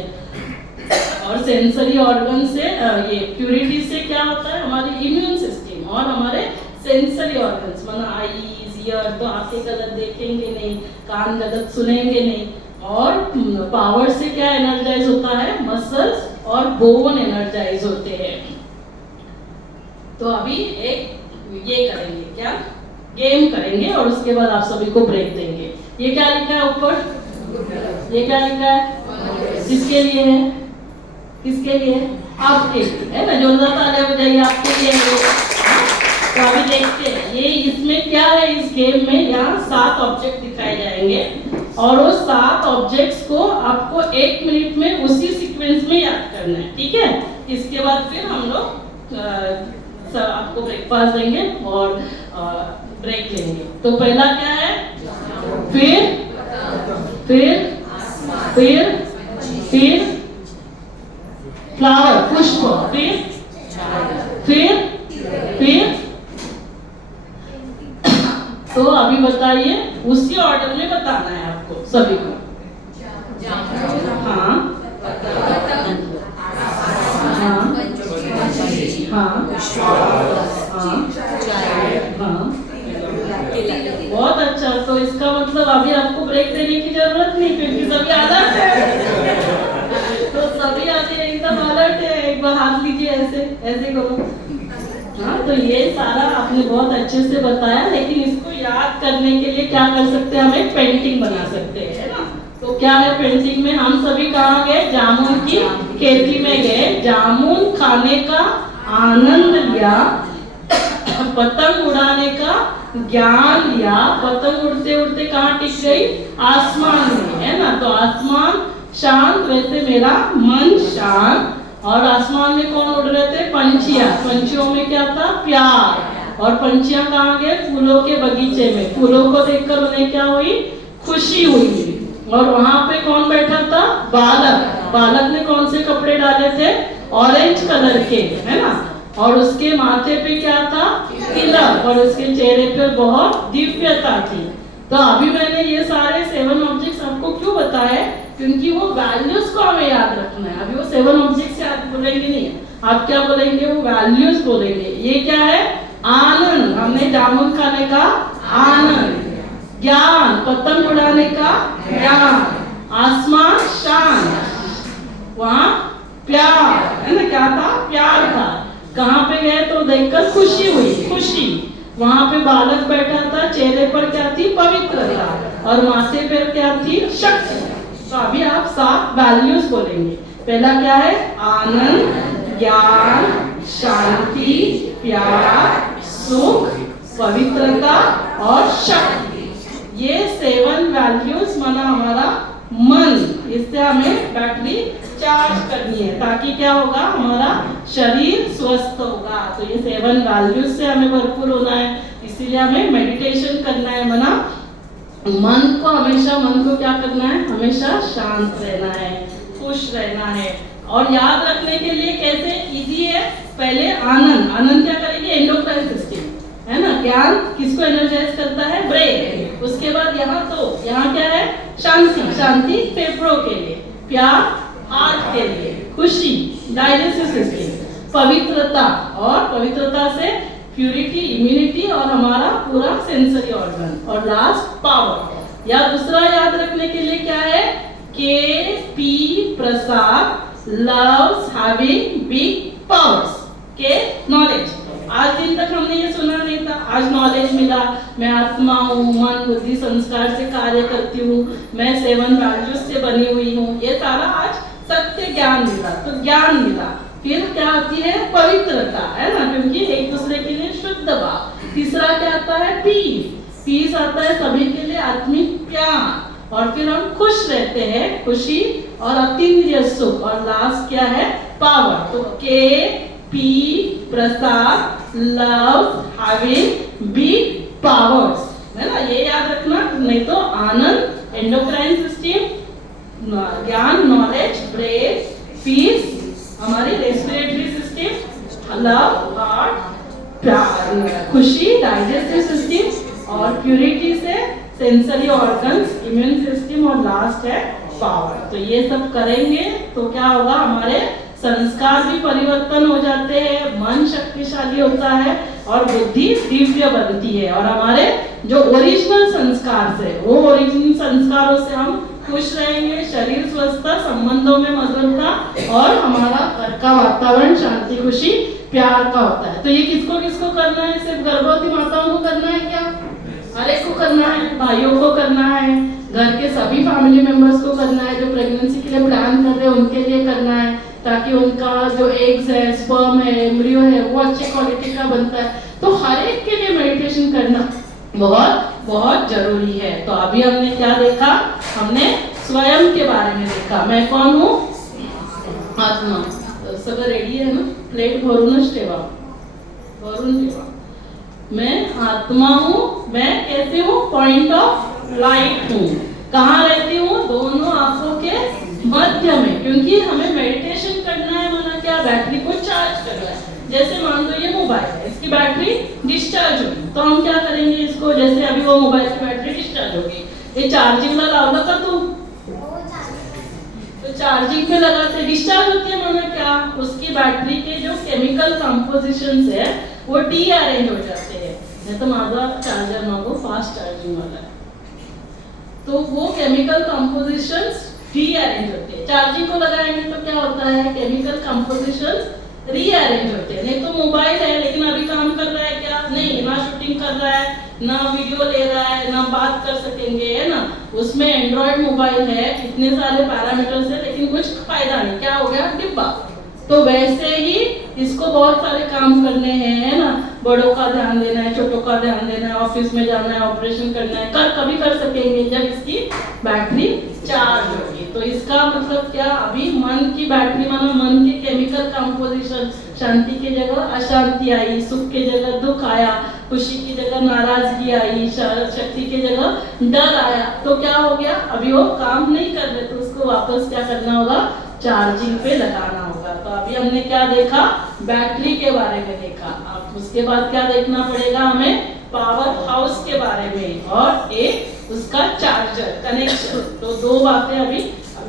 और सेंसरी ऑर्गन से ये प्यूरिटी से क्या होता है, हमारी इम्यून सिस्टम और हमारे सेंसरी ऑर्गन्स, माना आईज, ईयर तो आंखें गलत देखेंगे नहीं, कान गलत सुनेंगे नहीं, और पावर से क्या एनर्जाइज होता है, मसल्स और बोन एनर्जाइज होते हैं। तो अभी एक ये करेंगे, क्या गेम करेंगे, और उसके बाद आप सभी को ब्रेक देंगे। ये क्या लिखा है ऊपर, ये क्या लिखा है, किसके लिए है, किसके लिए, आपके लिए है ना, जोरदार तालियां बजाइए, आपके लिए है। तो अभी देखते हैं ये इसमें क्या है, इस गेम में यहाँ 7 ऑब्जेक्ट दिखाए जाएंगे, और वो 7 ऑब्जेक्ट्स को आपको 1 मिनट में उसी सीक्वेंस में याद करना है, ठीक है। इसके बाद फिर हम लोग आपको ब्रेकफास्ट देंगे और ब्रेक लेंगे। तो पहला क्या है, फिर फ्लावर, पुष्प, फिर तो अभी बताइए, उसी ऑर्डर में बताना है आपको सभी को। हाँ बहुत अच्छा। तो इसका मतलब अभी आपको ब्रेक देने की जरूरत नहीं, क्योंकि सभी अलर्ट है। तो सभी अभी एकदम अलर्ट है। एक बार हाथ लीजिए, ऐसे ऐसे करो। हाँ, तो ये सारा आपने बहुत अच्छे से बताया, लेकिन इसको याद करने के लिए क्या कर सकते हैं, हम एक पेंटिंग बना सकते हैं, है ना। तो क्या है पेंटिंग में, हम सभी कहाँ गए, जामुन की खेती में गए, जामुन खाने का आनंद लिया, पतंग उड़ाने का ज्ञान लिया, पतंग उड़ते उड़ते कहाँ टिक गई, आसमान में, है ना। तो आसमान शांत, वैसे मेरा मन शांत। और आसमान में कौन उड़ रहे थे, पंछियां, पंछियों में क्या था, प्यार। और पंछियां कहाँ गए, फूलों के बगीचे में, फूलों को देखकर उन्हें क्या हुई, खुशी हुई। और वहां पे कौन बैठा था, बालक, बालक ने कौन से कपड़े डाले थे, ऑरेंज कलर के, है ना। और उसके माथे पे क्या था, तिलक, और उसके चेहरे पे बहुत दिव्यता थी। तो अभी मैंने ये सारे 7 ऑब्जेक्ट्स आपको क्यों बताए, क्योंकि वो वैल्यूज को हमें याद रखना है। अभी वो 7 ऑब्जेक्ट्स याद बोलेंगे नहीं, आप क्या बोलेंगे, वो वैल्यूज बोलेंगे। ये क्या है, आनंद, हमने जामुन खाने का आनंद, ज्ञान, पतंग उड़ाने का ज्ञान, आसमान शांत, वहाँ प्यार, है ना, क्या था, प्यार था। कहाँ पे गए तो देखकर खुशी हुई, खुशी। वहां पे बालक बैठा था, चेहरे पर क्या थी, पवित्रता, और माथे पर क्या थी, शक्ति। तो अभी आप 7 वैल्यूज बोलेंगे। पहला क्या है, आनंद, ज्ञान, शांति, प्यार, सुख, पवित्रता और शक्ति। ये 7 वैल्यूज माना हमारा मन, इससे हमें बैटरी चार्ज करनी है, ताकि क्या होगा, हमारा शरीर स्वस्थ होगा। तो ये 7 वैल्यूज से हमें भरपूर होना है, इसीलिए हमें मेडिटेशन करना है। मना मन को हमेशा, मन को क्या करना है, हमेशा शांत रहना है, खुश रहना है। और याद रखने के लिए कैसे इजी है, पहले आनंद, आनंद क्या करेंगे, एंडोक्राइन सिस्टम, है ना। ज्ञान किसको एनर्जाइज करता है, ब्रेन। उसके बाद यहाँ, तो यहाँ क्या है, शांति, शांति फेफड़ों के लिए, प्यार हार्ट के लिए, खुशी डाइजेस्टिव सिस्टम, पवित्रता, और पवित्रता से प्यूरिटी, इम्यूनिटी, और हमारा पूरा सेंसरी ऑर्गन, और लास्ट पावर। या दूसरा याद रखने के लिए क्या है, KP प्रसाद लव्स हैविंग बिग पावर्स, के नॉलेज। आज दिन तक हमने ये सुना नहीं था, आज नॉलेज मिला। मैं आत्मा हूँ, मन बुद्धि संस्कार से कार्य करती हूँ, मैं 7 वैल्यूज से बनी हुई हूँ, ये सारा आज सत्य ज्ञान मिला। तो ज्ञान मिला, फिर क्या आती है, पवित्रता, है ना, क्योंकि एक दूसरे के लिए शुद्ध भाव। तीसरा क्या आता है, पीस, पीस आता है सभी के लिए आत्मिक प्यार। और फिर हम खुश रहते हैं, खुशी और अतीन्द्रिय सुख। और लास्ट क्या है, पावर। तो KP प्रसाद लव्स हैविंग बिग पावर्स, है ना, ये याद रखना। नहीं तो आनंद, एंडोक्राइन सिस्टम, ज्ञान, नॉलेज, ब्रेन, पीस, हमारी रेस्पिरेटरी सिस्टम, लव, हार्ट, प्यार, खुशी, डाइजेस्टिव सिस्टम, और प्यूरिटी से सेंसरी ऑर्गन्स, इम्यून सिस्टम, और लास्ट है पावर। तो ये सब करेंगे तो क्या होगा, हमारे संस्कार भी परिवर्तन हो जाते हैं, मन शक्तिशाली होता है और बुद्धि दिव्य बनती है, और हमारे जो ओरिजिनल संस्कार से, वो ओरिजिनल संस्कारों से हम खुश रहेंगे, शरीर स्वस्थ, संबंधों में मधुरता, और हमारा घर का वातावरण शांति, खुशी, प्यार का होता है। तो ये किसको किसको करना है? सिर्फ गर्भवती माताओं को करना है क्या? हर एक को करना है, भाइयों को करना है, घर के सभी फैमिली मेंबर्स को करना है, जो प्रेगनेंसी के लिए प्लान कर रहे हैं उनके लिए करना है, ताकि उनका जो एग्स है, स्पर्म है, एम्ब्रियो है, वो अच्छे क्वालिटी का बनता है। तो हर एक के लिए मेडिटेशन करना बहुत बहुत जरूरी है। तो अभी हमने क्या देखा? हमने स्वयं के बारे में देखा। मैं कौन हूँ? आत्मा। तो सब रेडी है ना? प्लेट भरूनच ठेवा, भरून ठेवा। मैं आत्मा हूँ। मैं कैसे हूँ? पॉइंट ऑफ लाइट हूँ। कहाँ रहती हूँ? दोनों आंखों के मध्य में, क्योंकि हमें मेडिटेशन करना है, माना क्या? बैटरी को चार्ज करना है। जैसे मान लो ये मोबाइल है, इसकी बैटरी डिस्चार्ज होगी, तो हम क्या करेंगे इसको? जैसे अभी वो मोबाइल की बैटरी डिस्चार्ज होगी, ये चार्जिंग लावला का तो चार्जिंग पे लगाते डिस्चार्ज होती है, माना क्या? उसकी बैटरी के जो केमिकल कंपोजिशंस है वो डीअरेंज हो जाते हैं। नहीं तो माझा चार्जर मागो फास्ट चार्जिंग वाला है, तो वो केमिकल कंपोजिशंस डीअरेंज होते हैं। चार्जिंग को लगाएंगे तो क्या होता है? केमिकल कंपोजिशंस रीअरेंज होते हैं। नहीं तो मोबाइल है लेकिन अभी काम कर रहा है क्या? नहीं, ना शूटिंग कर रहा है, ना वीडियो ले रहा है, ना बात कर सकेंगे, है ना? उसमें एंड्रॉइड मोबाइल है, इतने सारे पैरामीटर्स है, लेकिन कुछ फायदा नहीं। क्या हो गया? डिब्बा। तो वैसे ही इसको बहुत सारे काम करने हैं, है ना? बड़ों का ध्यान देना है, छोटों का ध्यान देना है, ऑफिस में जाना है, ऑपरेशन करना है, कभी कर सकेंगे जब इसकी बैटरी चार्ज होगी। तो इसका मतलब क्या? अभी मन की बैटरी, मानो मन के केमिकल कंपोजिशन, शांति की जगह अशांति आई, सुख की जगह दुख आया, खुशी की जगह नाराजगी आई, शक्ति की जगह डर आया, तो क्या हो गया? अभी वो काम नहीं कर रहे, तो उसको वापस क्या करना होगा? चार्जिंग पे लगाना होगा। तो अभी हमने क्या देखा? बैटरी के बारे में देखा। अब उसके बाद क्या देखना पड़ेगा हमें? पावर हाउस के बारे में, और एक उसका चार्जर कनेक्शन। तो दो बातें अभी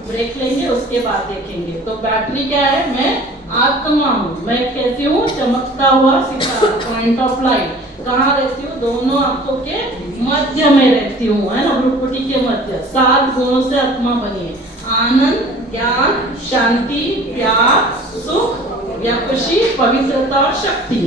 ब्रेक लेंगे, उसके बाद देखेंगे। तो बैटरी क्या है? मैं आत्मा हूँ। मैं कैसी हूँ? चमकता हुआ सितारा, पॉइंट ऑफ लाइट। कहाँ रहती हूँ? दोनों आंखों के मध्य में रहती हूँ, है ना? भ्रुकुटी के मध्य। 7 गुणों से आत्मा बनी है। आनंद, ज्ञान, शांति, प्यार, सुख या खुशी, पवित्रता और शक्ति।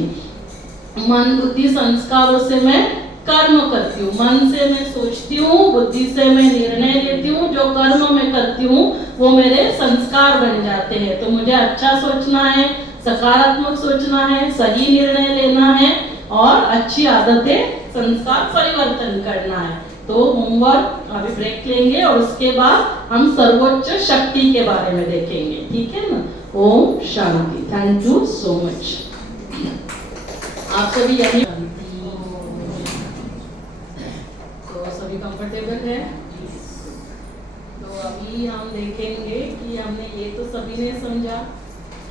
मन, बुद्धि, संस्कारों से मैं कर्म करती हूँ। मन से मैं सोचती हूँ, बुद्धि से मैं निर्णय लेती हूँ, जो कर्म मैं करती हूँ वो मेरे संस्कार बन जाते हैं। तो मुझे अच्छा सोचना है, सकारात्मक सोचना है, सही निर्णय लेना है, और अच्छी आदतें, संस्कार परिवर्तन करना है। तो होमवर्क अभी ब्रेक लेंगे, और उसके बाद हम सर्वोच्च शक्ति के बारे में देखेंगे। ठीक है ना? ओम शांति। Thank you so much. आप सभी यही, तो सभी कंफर्टेबल है? तो अभी हम देखेंगे कि हमने ये तो सभी ने समझा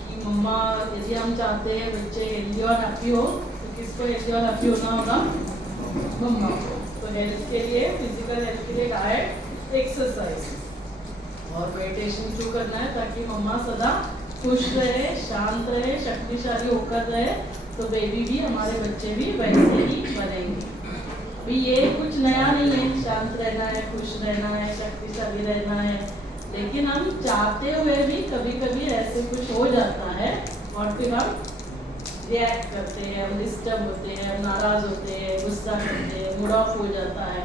कि मम्मा, यदि हम चाहते हैं बच्चे हेल्दी और हैप्पी हो, तो किसको हेल्दी और हैप्पी होना होगा? मम्मा को। तो हेल्थ के लिए, फिजिकल हेल्थ के लिए डाइट, एक्सरसाइज और मेडिटेशन शुरू करना है, ताकि मम्मा सदा खुश रहे, शांत रहे, शक्तिशाली होकर रहे। तो बेबी भी, हमारे बच्चे भी वैसे ही बनेंगे। अभी ये कुछ नया नहीं है, शांत रहना है, खुश रहना है, शक्तिशाली रहना है, लेकिन हम चाहते हुए भी कभी कभी ऐसे कुछ हो जाता है, और फिर हम रिएक्ट करते हैं, हम डिस्टर्ब होते हैं, नाराज होते हैं, गुस्सा करते हैं, मूड ऑफ हो जाता है।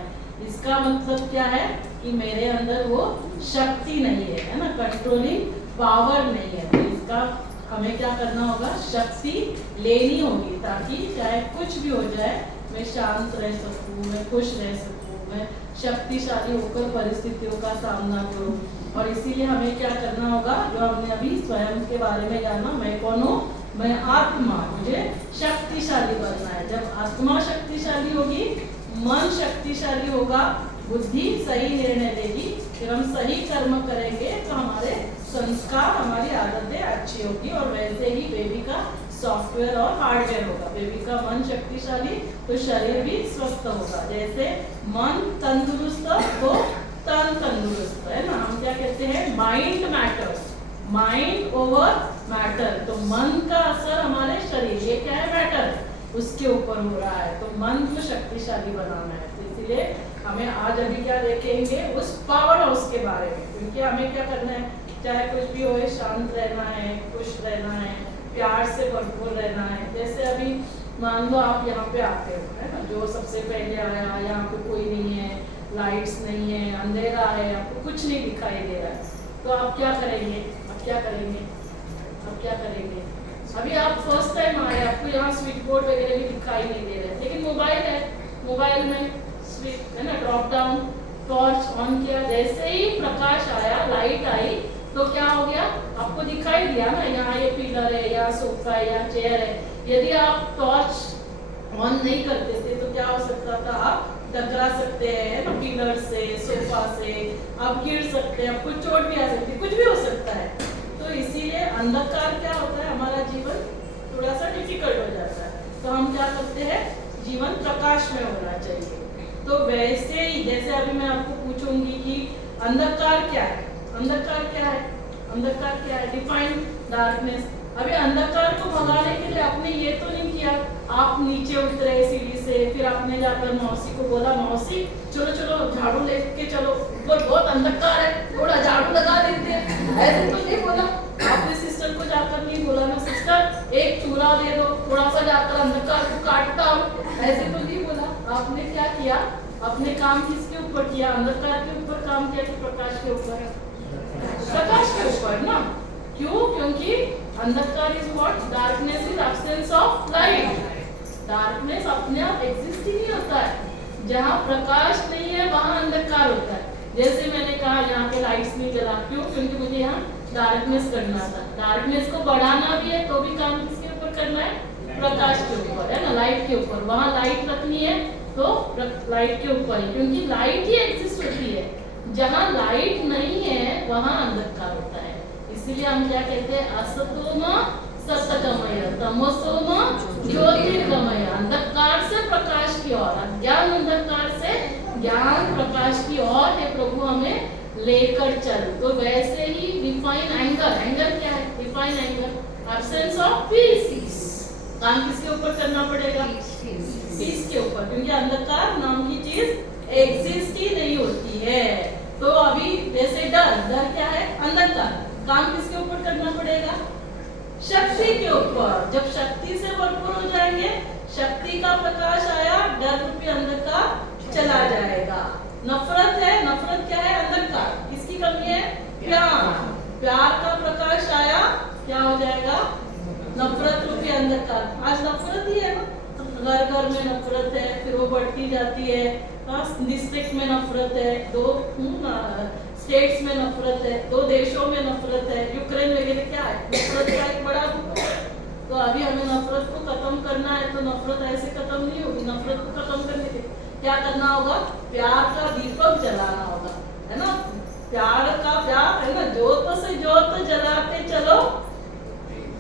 इसका मतलब क्या है? कि मेरे अंदर वो शक्ति नहीं है ना? कंट्रोलिंग पावर नहीं है। तो इसका हमें क्या करना होगा? शक्ति लेनी होगी, ताकि चाहे कुछ भी हो जाए मैं शांत रह सकूं, मैं खुश रह सकूं, मैं शक्तिशाली होकर परिस्थितियों का सामना करूं। और इसीलिए हमें क्या करना होगा? जो हमने अभी स्वयं के बारे में जाना, मैं कौन हूँ? मैं आत्मा। मुझे शक्तिशाली बनना है। जब आत्मा शक्तिशाली होगी, मन शक्तिशाली होगा, बुद्धि सही निर्णय लेगी, फिर हम सही कर्म करेंगे, तो हमारे संस्कार, हमारी आदतें अच्छी होगी, और वैसे ही बेबी का सॉफ्टवेयर और हार्डवेयर होगा। बेबी का मन शक्तिशाली, तो शरीर भी स्वस्थ होगा। जैसे मन तंदुरुस्त तो तन तंदुरुस्त, है ना? हम क्या कहते mind matters, mind over matter. तो मन का असर हमारे शरीर, ये क्या है, मैटर, उसके ऊपर हो रहा है। तो मन को शक्तिशाली बनाना है। तो इसीलिए हमें आज अभी क्या देखेंगे, उस पावर हाउस के बारे में। क्योंकि हमें क्या करना है, चाहे कुछ भी हो, शांत रहना है, खुश रहना है, प्यार से भरपूर रहना है। जैसे अभी मान लो आप यहाँ पे आते हो, है ना, जो सबसे पहले आया, यहाँ पे कोई नहीं है, लाइट्स नहीं है, अंधेरा है, आपको कुछ नहीं दिखाई दे रहा है, तो आप क्या करेंगे, अब क्या करेंगे, अब क्या करेंगे। अभी आप फर्स्ट टाइम आए, आपको यहाँ स्विच बोर्ड वगैरह भी दिखाई नहीं दे रहे, लेकिन मोबाइल है, मोबाइल में स्विच है ना, ड्रॉप डाउन टॉर्च ऑन किया, जैसे ही प्रकाश आया, लाइट आई, तो क्या हो गया, आपको दिखाई दिया ना, यहाँ ये पिलर है, यहाँ सोफा है, यहाँ चेयर है। यदि आप टॉर्च ऑन नहीं करते थे तो क्या हो सकता था, आप टकरा सकते हैं ना पिलर से, सोफा से, आप गिर सकते हैं, आपको चोट भी आ सकती है, कुछ भी हो सकता है। तो इसीलिए अंधकार क्या होता है, हमारा जीवन थोड़ा सा डिफिकल्ट हो जाता है। तो हम क्या करते हैं, जीवन प्रकाश में होना चाहिए। तो वैसे ही जैसे अभी मैं आपको पूछूंगी कि अंधकार क्या है, अंधकार क्या है, अंधकार क्या है, डिफाइन डार्कनेस। अभी अंधकार को भगाने के लिए आपने ये तो नहीं किया, आप नीचे उतरे सीढ़ी से, फिर आपने जाकर मौसी को बोला, मौसी चलो चलो झाड़ू लेके चलो, ऊपर बहुत अंधकार है, थोड़ा झाड़ू लगा देते हैं, ऐसे तो नहीं बोला। आपने सिस्टर को जाकर नहीं बोला ना, सिस्टर एक चूल्हा दे दो, थोड़ा सा जाकर अंधकार को काटता हूँ, ऐसे तो नहीं बोला। आपने क्या किया, अपने काम किसके ऊपर किया, अंधकार के ऊपर काम किया कि प्रकाश के ऊपर, प्रकाश के ऊपर ना। क्यों, क्योंकि अंधकार is what, darkness is absence of light. Darkness अपने आप एग्जिस्ट ही नहीं होता है, जहाँ प्रकाश नहीं है वहाँ अंधकार होता है। जैसे मैंने कहा यहाँ पे लाइट्स नहीं जला, क्यों, क्योंकि मुझे यहाँ डार्कनेस करना था। डार्कनेस को बढ़ाना भी है तो भी काम किसके ऊपर करना है, प्रकाश के ऊपर, है ना, लाइट के ऊपर। वहाँ लाइट रखनी है तो लाइट के ऊपर ही, क्योंकि लाइट ही एग्जिस्ट होती है। जहाँ लाइट नहीं है वहाँ अंधकार होता है। इसीलिए हम क्या कहते हैं, असतोमा सतगमय, तमसोमा ज्योतिर्गमय। अंधकार से प्रकाश की ओर, अज्ञान अंधकार से ज्ञान प्रकाश की ओर है प्रभु हमें लेकर चल। तो वैसे ही डिफाइन एंगर, एंगर क्या है, define anger, absence of peace. काम किसके ऊपर करना पड़ेगा, पीस के ऊपर, क्योंकि अंधकार नाम की चीज एग्जिस्ट ही नहीं होती है। तो अभी जैसे डर, डर क्या है, अंधकार, काम किसके ऊपर करना पड़ेगा, शक्ति के ऊपर। जब शक्ति से भरपूर हो जाएंगे, शक्ति का प्रकाश आया, डर रूपी अंधकार चला जाएगा। नफरत है, नफरत क्या है, अंधकार, किसकी कमी है, प्यार, प्यार का प्रकाश आया, क्या हो जाएगा, नफरत रूपी अंधकार। आज नफरत ही है ना, घर घर में नफरत है, फिर वो बढ़ती जाती है, डिस्ट्रिक्ट में नफरत है, दो स्टेट्स में नफरत है, दो देशों में नफरत है, यूक्रेन वगैरह क्या है, नफरत का एक बड़ा रूप है। तो अभी हमें नफरत को खत्म करना है, तो नफरत ऐसे खत्म नहीं होगी। नफरत को खत्म करने के लिए क्या करना होगा, प्यार का दीपक जलाना होगा, है ना, प्यार का, प्यार है ना, जोत से जोत जलाते चलो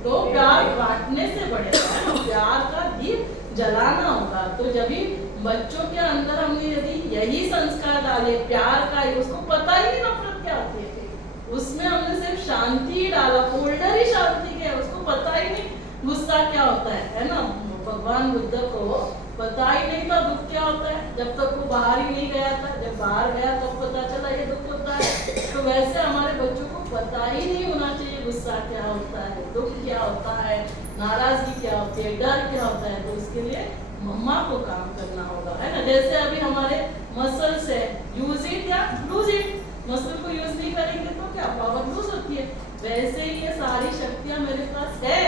तो प्यार बांटने से बढ़ेगा, है ना, प्यार का दीप जलाना होगा। तो जब भी बच्चों के अंदर हमने यदि यही संस्कार डाले प्यार का, उसको पता ही नहीं नफरत क्या होती है, उसमें हमने सिर्फ शांति डाला, फोल्डर ही शांति के, उसको पता ही नहीं गुस्सा क्या होता है ना। भगवान बुद्ध को पता ही नहीं था दुख क्या होता है, जब तक वो बाहर ही नहीं गया था। जब बाहर गया तब तो पता चला ये दुख होता है। तो वैसे हमारे बच्चों को पता ही नहीं होना चाहिए गुस्सा क्या होता है, दुख क्या होता है, नाराजगी क्या होती है, डर क्या होता है। तो उसके लिए मम्मा को काम करना होगा, है ना। जैसे अभी हमारे मसल्स है, यूज इट या लूज इट, मसल को यूज नहीं करेंगे तो क्या पावर लूज होती है। वैसे ही ये सारी शक्तियां मेरे पास है,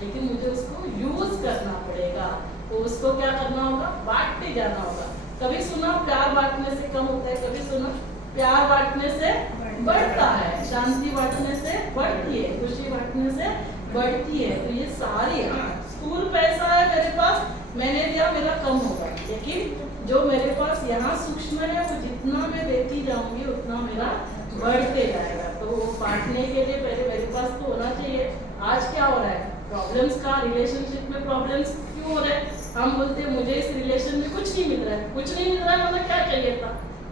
लेकिन मुझे उसको यूज करना पड़ेगा। तो उसको क्या करना होगा, बांटते जाना होगा। कभी सुना प्यार बांटने से कम होता है, कभी सुना प्यार बांटने से बढ़ता है, शांति बांटने से बढ़ती है, खुशी बांटने से बढ़ती है। तो ये सारी, स्कूल पैसा है मेरे पास, मैंने दिया, मेरा कम होगा, लेकिन जो मेरे पास यहाँ सूक्ष्म है वो जितना मैं देती जाऊंगी उतना मेरा बढ़ते जाएगा। तो वो बांटने के लिए पहले मेरे पास तो होना चाहिए। आज क्या हो रहा है, प्रॉब्लम्स का, रिलेशनशिप में प्रॉब्लम्स क्यों हो रहे हैं, हम बोलते हैं मुझे इस रिलेशन में कुछ नहीं मिल रहा है, कुछ नहीं मिल रहा है, मतलब क्या चाहिए था,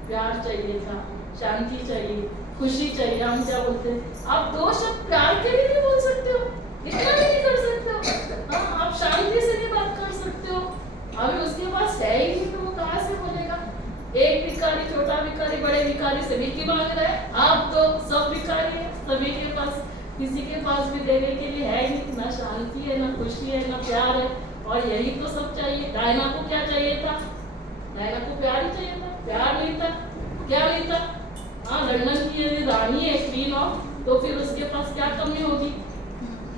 प्यार चाहिए था, शांति चाहिए, खुशी चाहिए। हम क्या बोलते हैं, आप 2 शब्द प्यार के लिए नहीं बोल सकते हो, इतना भी नहीं कर सकते हो। हाँ, आप शांति से नहीं बात कर सकते हो। अभी उसके पास है ही नहीं तो वो कहाँ से बोलेगा। एक भिखारी, छोटा भिखारी, बड़े भिखारी सभी की मांग रहा है। आप तो सब भिखारी है, सभी के पास, किसी के पास भी देने के लिए है नहीं, ना शांति है, ना खुशी है, ना प्यार है। और यही तो सब चाहिए। डायना को क्या चाहिए था? डायना को प्यार ही चाहिए था, प्यार नहीं था, क्या नहीं था। हाँ, लंदन की यदि रानी है, क्वीन ऑफ, तो फिर उसके पास क्या कमी होगी।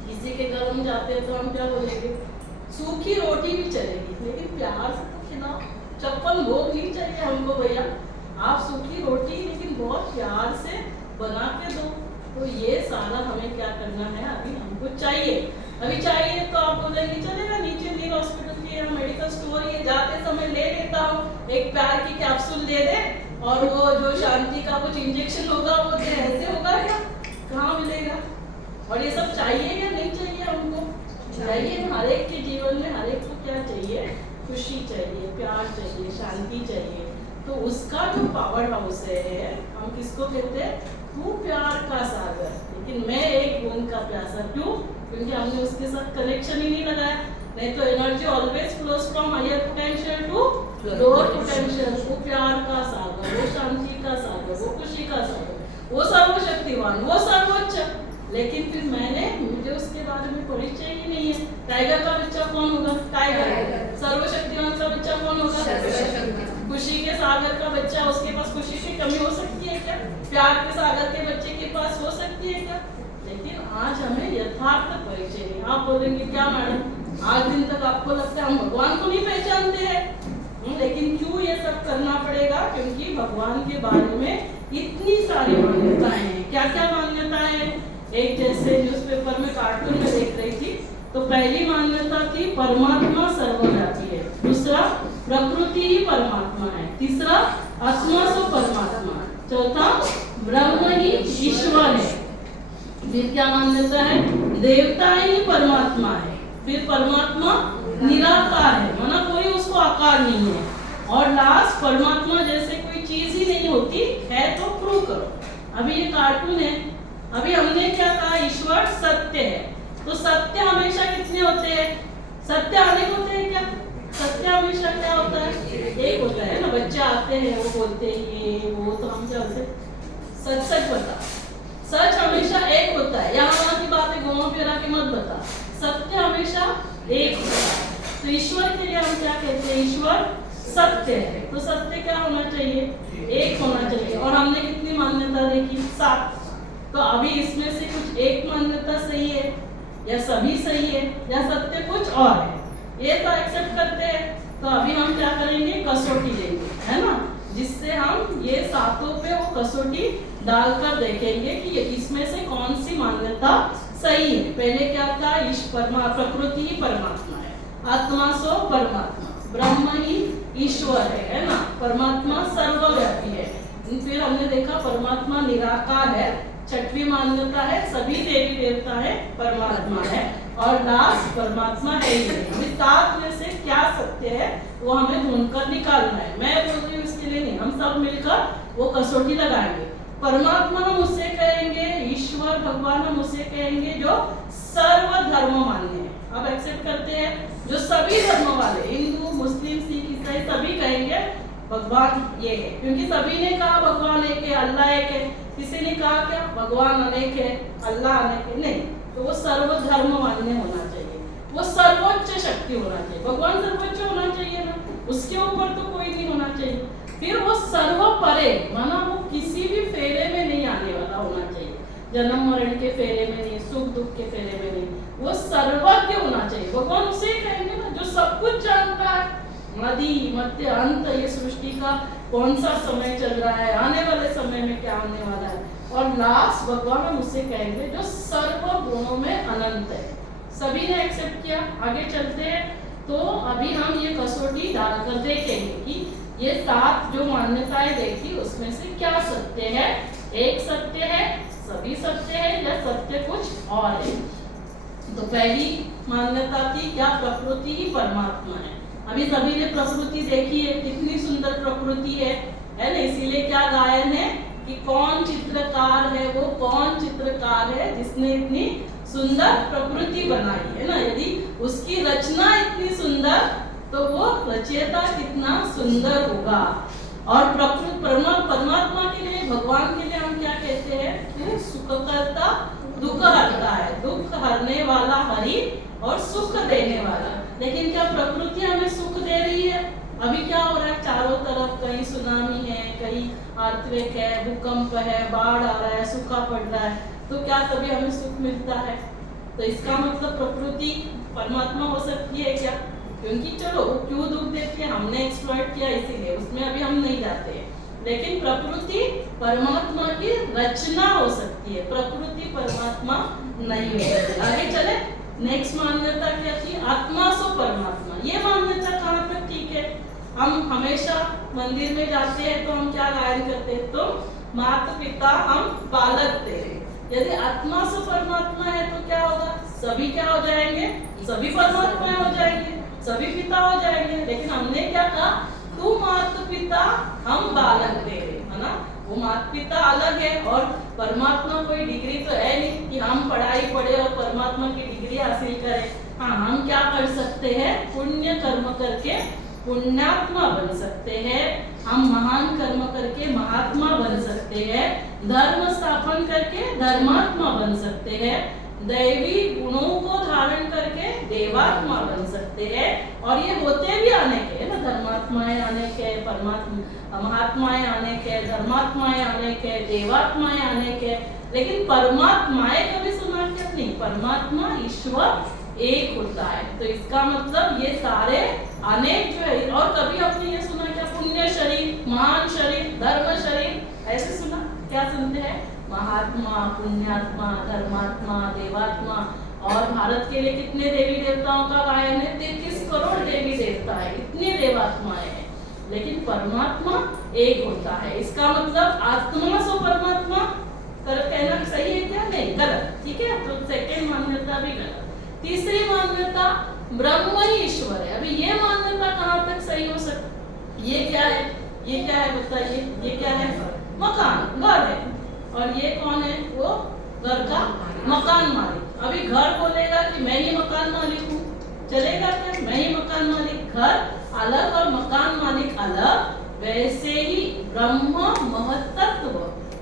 किसी के घर हम जाते हैं तो हम क्या बोलेंगे, सूखी रोटी भी चलेगी लेकिन प्यार से तो खिलाओ। 56 भोग नहीं चाहिए हमको भैया, आप सूखी रोटी लेकिन बहुत प्यार से बना के दो। तो ये सारा हमें क्या करना है, अभी हमको चाहिए। अभी चाहिए तो आप बोलेंगे चलेगा, नीचे नील हॉस्पिटल के या मेडिकल स्टोर ये जाते समय ले लेता हूँ, एक प्यार की कैप्सूल दे दे और वो जो शांति का कुछ इंजेक्शन होगा वो दे, ऐसे होगा क्या? कहाँ मिलेगा? और ये सब चाहिए या नहीं चाहिए हमको? चाहिए। हर एक के जीवन में हर एक को क्या चाहिए? खुशी चाहिए, प्यार चाहिए, शांति चाहिए। तो उसका जो पावर हाउस है, हम किसको कहते हैं? तू प्यार का सागर, लेकिन मैं एक बूंद का प्यासा। क्यों? क्योंकि हमने उसके साथ कनेक्शन ही नहीं लगाया। नहीं तो energy always flows from higher potential to lower potential. वो प्यार का सागर, वो शांति का सागर, वो खुशी का सागर, वो सर्वशक्तिवान, वो सर्वोच्च। लेकिन फिर मुझे उसके बारे में परिचय ही नहीं है। टाइगर का बच्चा कौन होगा? टाइगर। सर्वशक्तिवान का बच्चा कौन होगा? खुशी के सागर का बच्चा, उसके पास खुशी की कमी हो सकती है क्या? प्यार के सागर के बच्चे के पास हो सकती है क्या? लेकिन आज हमें यथार्थ परिचय नहीं। आप बोलेंगे क्या मैडम, आज दिन तक आपको लगता है हम भगवान को नहीं पहचानते हैं। लेकिन क्यों ये सब करना पड़ेगा? क्योंकि भगवान के बारे में इतनी सारी मान्यताएं हैं। क्या क्या मान्यताएं हैं? एक जैसे न्यूज़पेपर में कार्टून में देख रही थी, तो पहली मान्यता थी परमात्मा सर्वव्यापी है। दूसरा, प्रकृति ही परमात्मा है। तीसरा, आत्मा सो परमात्मा। चौथा, ब्रह्म ही ईश्वर है। फिर क्या मान्यता है? देवता ही परमात्मा है। फिर परमात्मा निराकार है, माना कोई उसको आकार नहीं है। और लास्ट, परमात्मा जैसे कोई चीज ही नहीं होती है तो प्रूव करो। अभी ये कार्टून है, अभी हमने क्या कहा? ईश्वर सत्य है। तो सत्य हमेशा कितने होते हैं? सत्य अनेक होते हैं क्या? सत्य हमेशा क्या होता है? एक होता है ना। बच्चे आते हैं, वो बोलते हैं ये वो, तो हम क्या बोलते हैं? सच सच बता। सच हमेशा एक होता है। यहाँ वहाँ की बातें घुमा फिरा के मत बता। सत्य हमेशा एक होता है। तो ईश्वर के लिए हम क्या कहते हैं? ईश्वर सत्य है। तो सत्य क्या होना चाहिए? एक होना चाहिए। और हमने कितनी मान्यता देखी? 7। तो अभी इसमें से कुछ एक मान्यता सही है या सभी सही है या सत्य कुछ और है, ये तो एक्सेप्ट करते हैं। तो अभी हम क्या करेंगे? कसौटी लेंगे, है ना, जिससे हम ये 7 पे वो कसौटी डालकर देखेंगे कि इसमें से कौन सी मान्यता सही है। पहले क्या था? प्रकृति ही परमात्मा है, आत्मा सो परमात्मा, ब्रह्म ही ईश्वर है ना, परमात्मा सर्वव्यापी है। फिर हमने देखा परमात्मा निराकार है। 6वीं मान्यता है सभी देवी देवता है, परमात्मा है। और लास्ट, परमात्मा है ही नहीं। हमें 7 में से क्या सत्य है वो हमें ढूंढकर निकालना है। मैं बोल रही हूँ इसके लिए नहीं, हम सब मिलकर वो कसौटी लगाएंगे। परमात्मा हम उसे कहेंगे, ईश्वर भगवान हम उसे कहेंगे जो सर्वधर्म मान्य है। अब एक्सेप्ट करते हैं जो सभी धर्म वाले, हिंदू मुस्लिम सिख ईसाई सभी कहेंगे भगवान ये है, क्योंकि सभी ने कहा भगवान एक है, अल्लाह एक है। किसी ने कहा क्या? भगवान अनेक है, अल्लाह अनेक है। नहीं, तो वो सर्वधर्म मान्य होना चाहिए, वो सर्वोच्च शक्ति होना चाहिए। भगवान सर्वोच्च होना चाहिए ना, उसके ऊपर तो कोई नहीं होना चाहिए। फिर वो सर्व परे, माना वो किसी भी फेरे में नहीं आने वाला होना चाहिए। जन्म मरण के फेरे में नहीं, सुख दुख के फेरे में नहीं, वो सर्वज्ञ होना चाहिए। भगवान उसे कहेंगे ना जो सब कुछ जानता है, आदि मध्य अंत, ये सृष्टि का कौन सा समय चल रहा है, आने वाले समय में क्या होने वाला है। और लास्ट भगवान हम उसे कहेंगे जो सर्व गुणों में अनंत है। सभी ने एक्सेप्ट किया। आगे चलते हैं। तो अभी हम ये कसौटी डालकर देखेंगे कि ये 7 जो मान्यताएं देखी उसमें से क्या सत्य है। एक सत्य है, सभी सत्य है या सत्य कुछ और है। तो पहली मान्यता थी क्या? प्रकृति ही परमात्मा है। अभी सभी ने प्रकृति देखी है, कितनी सुंदर प्रकृति है ना। इसीलिए क्या गायन है? कि कौन चित्रकार है, वो कौन चित्रकार है जिसने इतनी सुंदर प्रकृति बनाई है ना। यदि उसकी रचना इतनी सुंदर तो वो रचयिता कितना सुंदर होगा। और परमात्मा के लिए, भगवान के लिए हम क्या कहते हैं कि सुखकर्ता दुख हरता है, दुख हरने वाला हरि और सुख देने वाला। लेकिन क्या प्रकृति हमें सुख दे रही है? अभी क्या हो रहा है चारों तरफ, कहीं सुनामी है, कहीं अर्थक्वेक है, भूकंप है, बाढ़ आ रहा है, सूखा पड़ रहा है, तो क्या कभी हमें सुख मिलता है? तो इसका मतलब प्रकृति परमात्मा हो सकती है क्या? क्योंकि चलो क्यों दुख देती है, हमने एक्सप्लॉइट किया इसीलिए, उसमें अभी हम नहीं जाते हैं। लेकिन प्रकृति परमात्मा की रचना हो सकती है, प्रकृति परमात्मा नहीं हो सकती। आगे चले, नेक्स्ट मान्यता क्या थी? आत्मा सो परमात्मा। ये मान्यता कहाँ तक ठीक है? हम हमेशा मंदिर में जाते हैं तो हम क्या गायन करते हैं? तो माता पिता हम बालक तेरे। यदि आत्मा से परमात्मा है तो क्या होगा? सभी क्या हो जाएंगे? सभी परमात्मा हो जाएंगे, सभी पिता हो जाएंगे। लेकिन हमने क्या कहा? तू माता पिता हम बालक तेरे, है ना। वो माता पिता अलग है और परमात्मा कोई डिग्री तो है नहीं कि हम पढ़ाई पढ़े और परमात्मा की डिग्री हासिल करें। हाँ, हम क्या कर सकते हैं? पुण्य कर्म करके पुण्यात्मा बन सकते हैं, हम महान कर्म करके महात्मा बन सकते हैं, धर्म स्थापन करके धर्मात्मा बन सकते हैं, दैवी गुणों को धारण करके देवात्मा बन सकते हैं। और ये होते भी आने के, ना, धर्मात्माएं आने के, परमात्मा महात्माएं आने के, धर्मात्माएं आने के, देवात्माएं आने के। लेकिन परमात्माएं कभी सुना क्या? नहीं, परमात्मा ईश्वर एक होता है। तो इसका मतलब ये सारे अनेक जो है। और कभी आपने ये सुना क्या? पुण्य शरीर, महान शरीर, धर्म शरीर, ऐसे सुना? क्या सुनते हैं? महात्मा, पुण्यात्मा, धर्मात्मा, देवात्मा। और भारत के लिए कितने देवी देवताओं का गायन है? 33 करोड़ देवी देवता है, इतनी देवात्माएं हैं। लेकिन परमात्मा एक होता है। इसका मतलब आत्मा सो परमात्मा कहना सही है क्या? नहीं, गलत। ठीक है, तो सेकेंड मान्यता भी गलत। तीसरी मान्यता ब्रह्म ही ईश्वर है। अभी ये मान्यता कहाँ तक सही हो सकती? ये क्या है? ये क्या है बताइए? ये क्या है? मकान, घर है। और ये कौन है? वो घर का मकान मालिक। अभी घर बोलेगा कि मैं ही मकान मालिक हूँ, चलेगा क्या? मैं ही मकान मालिक। घर अलग और मकान मालिक अलग। वैसे ही ब्रह्म महतत्व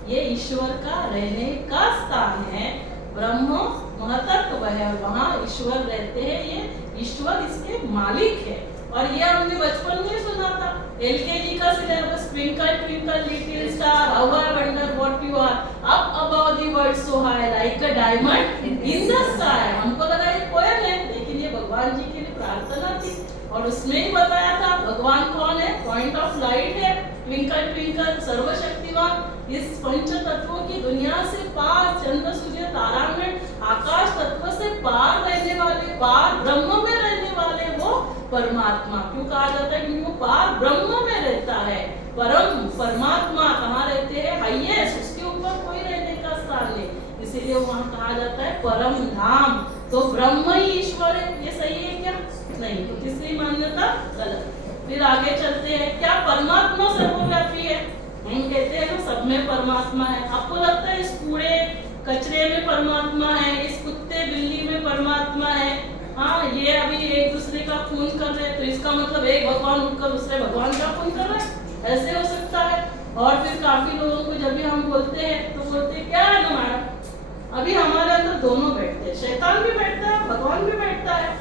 ये ईश्वर का रहने का स्थान है। ब्रह्म महतत्व है और वहाँ ईश्वर रहते हैं। ये ईश्वर इसके मालिक है। और ये हमने बचपन में सुना था, एलकेजी का syllabus, twinkle twinkle little star, how I wonder what you are, up above the world so high like a diamond in the sky. हमको लगा ये पोएम है, लेकिन ये भगवान जी के लिए प्रार्थना थी। और उसमें ही बताया था भगवान कौन है? पॉइंट ऑफ लाइट है, ट्विंकल ट्विंकल, सर्वशक्तिमान। इस पंच तत्वों की दुनिया से पार, चंद्र सूर्य तारामंडल आकाश तत्व से पार रहने वाले, पार ब्रह्म में रहने वाले वो परमात्मा। क्यों कहा जाता है? क्योंकि वो पार ब्रह्म में रहता है। परम परमात्मा कहाँ रहते हैं? हाईएस्ट, उसके ऊपर कोई रहने का स्थान नहीं, इसीलिए वहाँ कहा जाता है परम धाम। तो ब्रह्म ही ईश्वर है। ये सही है क्या? नहीं। तो तीसरी मान्यता गलत। फिर आगे चलते हैं, क्या परमात्मा सर्वव्यापी है? हम कहते हैं ना सब में परमात्मा है। आपको लगता है इस कूड़े कचरे में परमात्मा है, इस कुत्ते बिल्ली में परमात्मा है? हाँ, ये अभी एक दूसरे का खून कर रहे हैं तो इसका मतलब एक भगवान उठकर दूसरे भगवान का खून कर रहा है? ऐसे हो सकता है। और फिर काफी लोगों को जब भी हम बोलते हैं तो बोलते हैं क्या है ना मैडम, अभी हमारे अंदर दोनों बैठते हैं, शैतान भी बैठता है, भगवान भी बैठता है।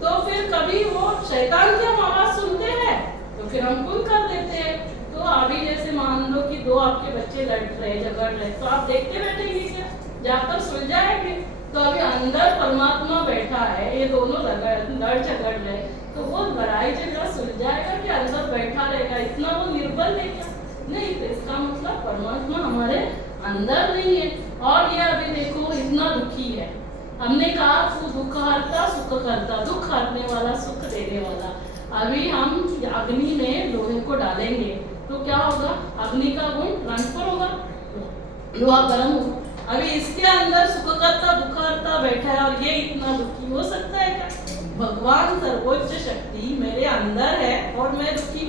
तो फिर कभी वो शैतान की हम आवाज सुनते हैं तो फिर हम खून कर देते हैं। तो अभी जैसे मान लो कि दो आपके बच्चे लड़ रहे, झगड़ रहे, तो आप देखते बैठेंगे क्या? जाकर सुलझाएंगे। तो अभी अंदर परमात्मा बैठा है, ये दोनों लड़ झगड़ रहे, तो वो लड़ाई झगड़ा सुलझाएगा कि अंदर बैठा रहेगा? इतना वो निर्बल है क्या? नहीं। तो इसका मतलब परमात्मा हमारे अंदर नहीं है। और ये अभी देखो इतना दुखी है, हमने कहा तू दुख हरता सुख करता, दुख हरने वाला सुख देने वाला। अभी हम अग्नि में लोहे को डालेंगे तो क्या होगा? अग्नि का गुण ट्रांसफर होगा, लोहा गर्म होगा। अभी इसके अंदर सुख करता दुख हरता बैठा है और ये इतना दुखी हो सकता है क्या? भगवान सर्वोच्च शक्ति मेरे अंदर है और मैं दुखी,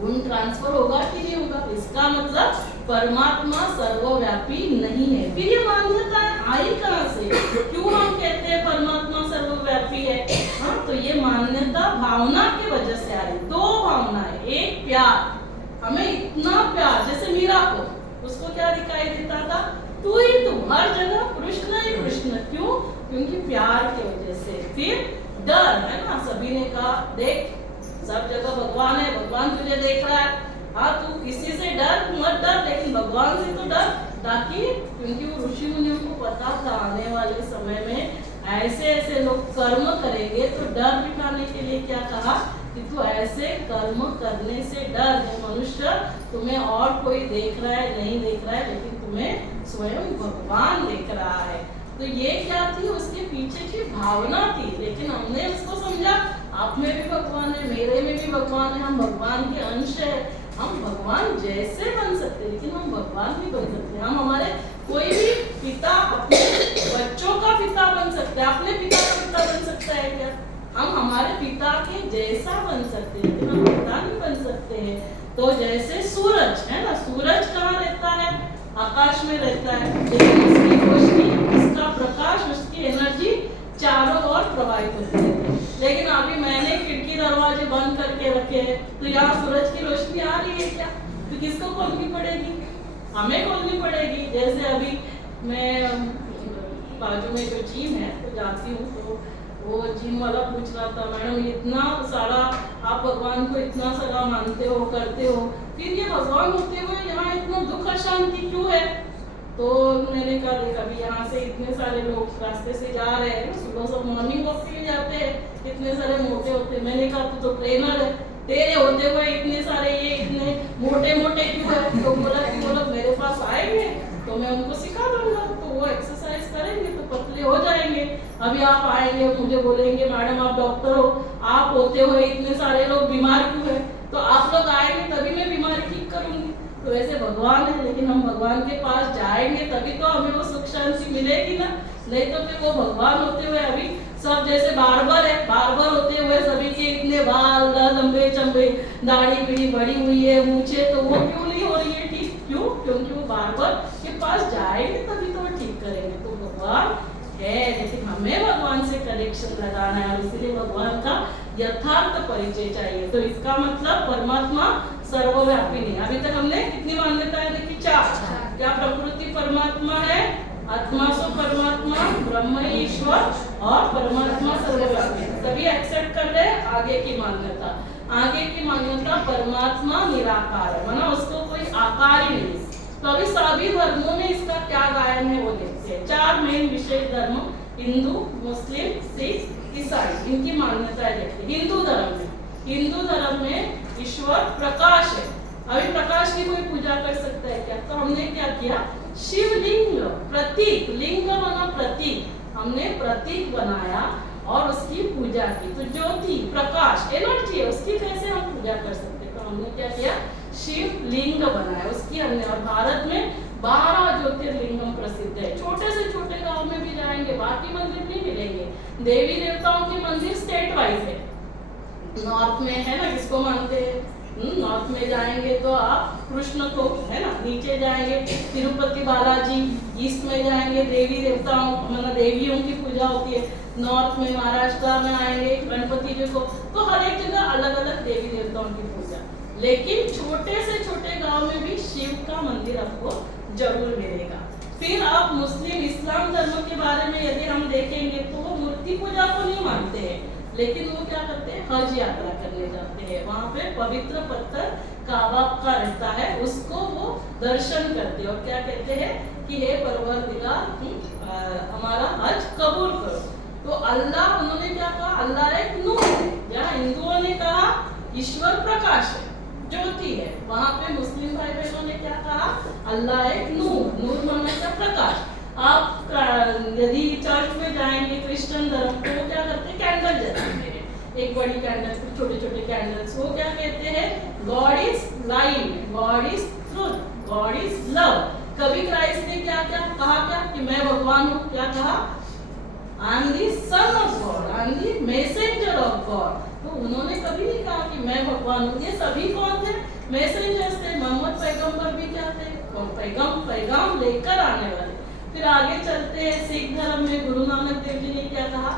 गुण ट्रांसफर होगा कि नहीं होगा? इसका मतलब परमात्मा सर्वव्यापी नहीं है। फिर ये मान्यताएं आई कहाँ से? क्यों हम कहते हैं परमात्मा सर्वव्यापी है? हाँ, तो ये मान्यता भावना की वजह से आई। दो भावनाएं, एक प्यार, हमें इतना प्यार, जैसे मीरा को, उसको क्या दिखाई देता था? तू ही तू, हर जगह कृष्ण ही कृष्ण। क्यों? क्योंकि प्यार की वजह से। फिर डर, है ना, सभी ने कहा देख सब जगह भगवान है, भगवान तुझे देख रहा है, हाँ तू किसी से डर मत डर, लेकिन भगवान से तो डर, ताकि क्योंकि वो ऋषि मुनियों को पता था आने वाले समय में ऐसे ऐसे लोग कर्म करेंगे, तो डर मिटाने के लिए क्या कहा कि तू ऐसे कर्म करने से डर। है मनुष्य, तुम्हें और कोई देख रहा है नहीं देख रहा है, लेकिन तुम्हें स्वयं भगवान देख रहा है। तो ये क्या थी? उसके पीछे की भावना थी। लेकिन हमने उसको समझा आप में भी भगवान है, मेरे में भी भगवान है, हम भगवान के अंश है, हम भगवान जैसे बन सकते, लेकिन हम भगवान भी बन सकते हैं। हम हमारे कोई भी पिता, अपने बच्चों का पिता बन सकते हैं। अपने पिता का पिता बन सकता है क्या? हम हमारे पिता के जैसा बन सकते हैं, लेकिन हम पिता नहीं बन सकते हैं। तो जैसे सूरज है ना, सूरज कहाँ रहता है? आकाश में रहता है, लेकिन उसकी रोशनी, उसका प्रकाश, उसकी एनर्जी चारों ओर प्रवाहित होती है। लेकिन अभी मैंने खिड़की दरवाजे बंद करके रखे हैं, तो यहाँ सूरज की रोशनी आ रही है क्या? तो किसको खोलनी पड़ेगी? हमें खोलनी पड़ेगी। जैसे अभी मैं बाजू में जो जिम है तो जाती हूँ, तो वो जिम वाला पूछ रहा था, मैडम इतना सारा आप भगवान को इतना सारा मानते हो, करते हो, फिर ये भगवान होते हुए यहाँ इतना दुख अशांति क्यों है? तो मैंने कहा देख, अभी यहाँ से इतने सारे लोग रास्ते से जा रहे हैं, सुबह सब मॉर्निंग वॉक के लिए जाते हैं, इतने सारे मोटे होते। मैंने कहा तू तो ट्रेनर है, तेरे होते हुए इतने सारे ये इतने मोटे मोटे क्यों है? तो बोला कि वो लोग मेरे पास आएंगे तो मैं उनको सिखा दूंगा, तो वो एक्सरसाइज करेंगे तो पतले हो जाएंगे। अभी आप आएंगे, मुझे बोलेंगे मैडम आप डॉक्टर हो, आप होते हुए इतने सारे लोग बीमार क्यों है? तो आप लोग आएंगे तभी मैं बीमारी ठीक करूंगी। तो वैसे भगवान है, लेकिन हम भगवान के पास जाएंगे तभी तो हमें वो सुख शांति मिलेगी ना, नहीं तो फिर वो भगवान होते हुए अभी सब जैसे बार्बर है, बार्बर होते हुए सभी के इतने बाल लंबे चंबे, दाढ़ी पीढ़ी बड़ी हुई है, मूछे, तो वो क्यों नहीं हो रही है ठीक? क्यों? क्योंकि वो बार्बर के पास जाएंगे तभी तो वो ठीक करेंगे। तो भगवान है, लेकिन हमें भगवान से कनेक्शन लगाना है, और इसीलिए भगवान का यथार्थ परिचय चाहिए। तो इसका मतलब परमात्मा सर्वव्यापी नहीं। अभी तक हमने कितनी मान्यताएं देखी? 4। क्या प्रकृति परमात्मा है, आत्मा सो परमात्मा, ब्रह्म ईश्वर, और परमात्मा सर्वव्यापी। सभी एक्सेप्ट कर रहे हैं। आगे की मान्यता, आगे की मान्यता परमात्मा निराकार है, माना उसको कोई आकार ही नहीं। तो अभी सभी धर्मों में इसका क्या गायन है वो देखते हैं। 4 मेन विशेष धर्म, हिंदू, मुस्लिम, सिख, ईसाई, इनकी मान्यताएं देखते हैं। हिंदू धर्म में ईश्वर प्रकाश है। अभी प्रकाश की कोई पूजा कर सकता है क्या? तो हमने क्या किया? शिवलिंग, प्रतीक, लिंग माना प्रतीक, हमने प्रतीक बनाया और उसकी पूजा की। तो ज्योति, प्रकाश, एनर्जी है, उसकी कैसे हम पूजा कर सकते? तो हमने क्या किया? शिवलिंग बनाया, उसकी हमने। और भारत में 12 ज्योतिर्लिंगम प्रसिद्ध है। छोटे से छोटे गांव में भी जाएंगे, बाकी मंदिर नहीं मिलेंगे। देवी देवताओं के मंदिर स्टेट वाइज है। नॉर्थ में है ना, किसको मानते हैं? नॉर्थ में जाएंगे तो आप कृष्ण को, है ना, नीचे जाएंगे तिरुपति बालाजी, ईस्ट में जाएंगे देवी देवताओं मतलब देवियों की पूजा होती है। नॉर्थ में महाराष्ट्र में आएंगे गणपति जी को। तो हर एक जगह अलग अलग देवी देवताओं की पूजा। लेकिन छोटे से छोटे गांव में भी शिव का मंदिर आपको जरूर मिलेगा। फिर आप मुस्लिम इस्लाम धर्म के बारे में यदि हम देखेंगे तो वो मूर्ति पूजा को नहीं मानते हैं, लेकिन वो क्या करते हैं? हज यात्रा करने जाते हैं। वहाँ पे पवित्र पत्थर काबा का रहता है, उसको वो दर्शन करते हैं और क्या कहते हैं कि हे परवरदिगार हमारा हज कबूल करो। तो अल्लाह, उन्होंने क्या कहा? अल्लाह एक नूर है। जहाँ हिंदुओं ने कहा ईश्वर प्रकाश है, ज्योति है, वहाँ पे मुस्लिम भाई बहनों ने क्या कहा? अल्लाह एक नूर, नूर माने क्या? प्रकाश। आप यदि चर्च में जाएंगे क्रिश्चियन धर्म तो वो क्या करते हैं? कैंडल जलाते हैं, एक बड़ी कैंडल, फिर छोटे छोटे कैंडल्स। वो क्या कहते हैं? God is light, God is truth, God is love. कभी क्राइस्ट ने क्या क्या कहा? क्या कि मैं भगवान हूँ? क्या कहा? I am the son of God, I am the messenger of God. तो उन्होंने कभी नहीं कहा कि मैं भगवान हूँ। ये सभी कौन थे? मैसेंजर्स थे। मोहम्मद पैगंबर भी क्या थे? पैगाम पैगाम लेकर आने वाले। फिर आगे चलते हैं सिख धर्म में गुरु नानक देव जी ने क्या कहा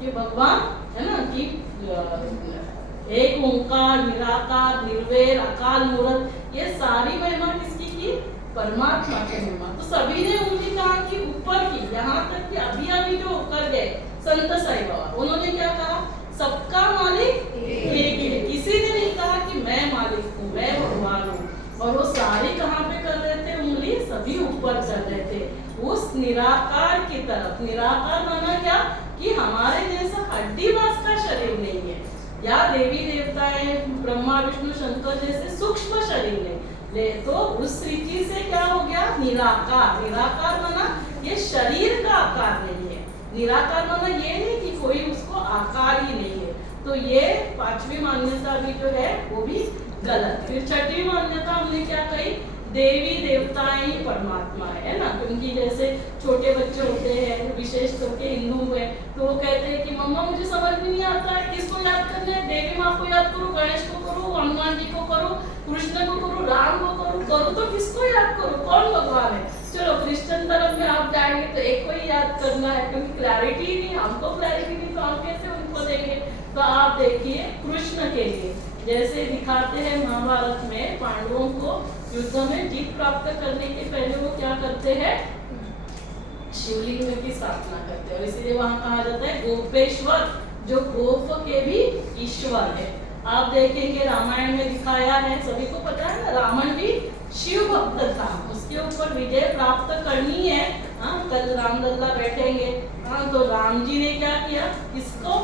कि भगवान है ना कि एक ओंकार, निराकार, निर्वैर, अकाल मूर्त, ये सारी महिमा किसकी की? परमात्मा की महिमा। तो सभी ने उंगली कहा कि ऊपर की, यहाँ तक कि अभी अभी जो कर गए संत साई बाबा, उन्होंने क्या कहा? सबका मालिक एक है। किसी ने नहीं कहा कि मैं मालिक हूँ, मैं भगवान हूँ। और वो सारे कहाँ पे कर रहे थे उंगली? सभी ऊपर कर रहे थे उस निराकार की तरफ। निराकार माना क्या? कि हमारे जैसा हड्डी मांस का शरीर नहीं है, या देवी देवताएं ब्रह्मा विष्णु शंकर जैसे सूक्ष्म शरीर नहीं ले, तो उस रीति से क्या हो गया? निराकार। निराकार माना ये शरीर का आकार नहीं है। निराकार माना ये नहीं कि कोई उसको आकार ही नहीं है। तो ये पांचवी मान्यता भी जो है वो भी गलत। फिर छठी मान्यता हमने क्या कही? देवी देवताएं ही परमात्मा है ना, क्योंकि जैसे छोटे बच्चे होते हैं विशेष करके हिंदू में, तो वो कहते हैं कि मम्मा मुझे समझ में नहीं आता है किसको याद करना है, देवी माँ को याद करो, गणेश को करो, हनुमान जी को करो, कृष्ण को करो, राम को करो तो किसको याद करो? कौन भगवान है? चलो क्रिश्चियन धर्म में आप जाएंगे तो एक को ही याद करना है, क्योंकि क्लैरिटी नहीं, हमको क्लैरिटी नहीं, तो हम कैसे उनको देंगे? तो आप देखिए कृष्ण के लिए जैसे दिखाते हैं महाभारत में, पांडवों को युद्ध में जीत प्राप्त करने के पहले वो क्या करते हैं? शिवलिंग की स्थापना करते हैं। और इसीलिए वहां कहा जाता है गोपेश्वर, जो गोप के भी ईश्वर है। आप देखेंगे रामायण में दिखाया है, सभी को पता है ना, रावण भी शिव भक्त था, उसके ऊपर विजय प्राप्त करनी है। हाँ, कल रामलला बैठेंगे। हाँ, तो राम जी ने क्या किया? इसको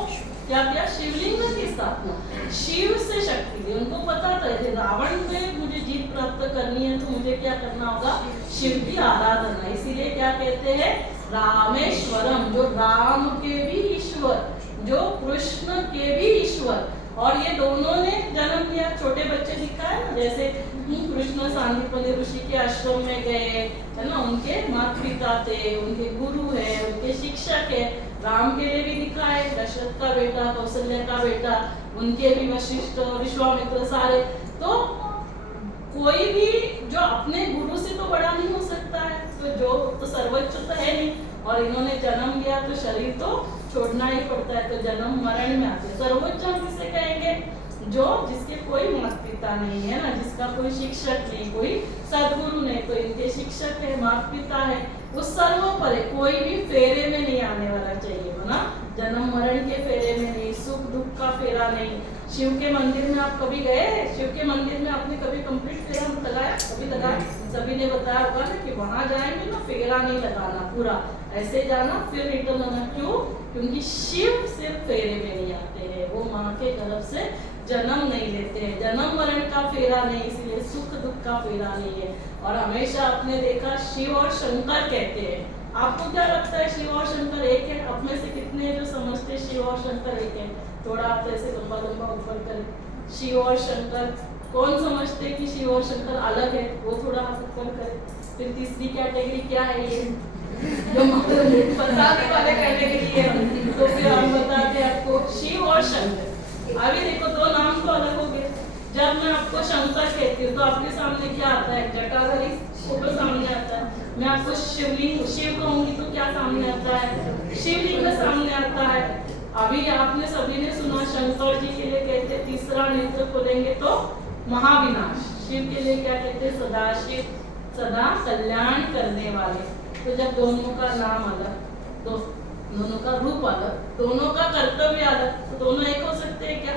क्या किया? शिवलिंग की स्थापना, शिव से शक्ति दी। उनको पता था कि रावण में मुझे जीत प्राप्त करनी है तो मुझे क्या करना होगा? शिव की आराधना। इसीलिए क्या कहते हैं? रामेश्वरम, जो राम के भी ईश्वर, जो कृष्ण के भी ईश्वर। और ये दोनों ने जन्म लिया। छोटे बच्चे दिखा है ना, जैसे कृष्ण सांदीपनि ऋषि के आश्रम में गए है ना, उनके माता पिता थे, उनके गुरु है, उनके शिक्षक है। राम के लिए भी दिखा है, दशरथ का बेटा, कौशल्या का बेटा, उनके भी वशिष्ठ, विश्वामित्र सारे। तो कोई भी जो अपने गुरु से तो बड़ा नहीं हो सकता है, तो जो तो सर्वोच्च तो है नहीं। और इन्होंने जन्म लिया तो शरीर तो छोड़ना ही पड़ता है, तो जन्म मरण में आते। सर्वोच्च हम किसे कहेंगे? जो जिसके कोई माता पिता नहीं है ना, जिसका कोई शिक्षक नहीं, कोई सदगुरु नहीं, तो इनके शिक्षक है, माता पिता है, वो सर्वोपरि है। कोई भी फेरे में नहीं आने वाला चाहिए ना, जन्म मरण के फेरे में नहीं, सुख दुख का फेरा नहीं। शिव के मंदिर में आप कभी गए? शिव के मंदिर में आपने कभी कंप्लीट फेरा लगाया? कभी लगाया? सभी ने बताया होगा ना कि वहां जाएंगे ना फेरा नहीं लगाना, पूरा ऐसे जाना फिर रिटर्न आना। क्यों? क्योंकि शिव सिर्फ फेरे में नहीं आते हैं, वो माँ के गर्भ से जन्म नहीं लेते हैं, जन्म मरण का फेरा नहीं, इसलिए सुख दुख का फेरा नहीं है। और हमेशा आपने देखा शिव और शंकर कहते हैं। आपको क्या लगता है शिव और शंकर एक है? आप में से कितने जो समझते शिव और शंकर एक है? थोड़ा आप ऐसे लंबा लंबा ऊपर करें। शिव और शंकर कौन समझते कि शिव और शंकर अलग है? वो थोड़ा आप ऊपर करें। फिर तीसरी कैटेगरी क्या है? ये जो बताने वाले कैटेगरी है, तो फिर हम बताते हैं आपको शिव और शंकर। अभी देखो दो नाम तो अलग हो गए। जब मैं आपको शंकर कहती हूँ तो आपके सामने क्या आता है? जटाधारी फोटो सामने आता है। मैं आपको शिवलिंग शिव कहूंगी तो क्या सामने आता है? शिवलिंग सामने आता है। अभी आपने सभी ने सुना शंकर जी के लिए कहते तीसरा नेत्र खोलेंगे तो महाविनाश। शिव के लिए क्या कहते? सदाशिव, सदा कल्याण करने वाले। तो जब दोनों का नाम अलग, तो दोनों का रूप अलग, दोनों का कर्तव्य अलग, तो दोनों एक हो सकते हैं क्या?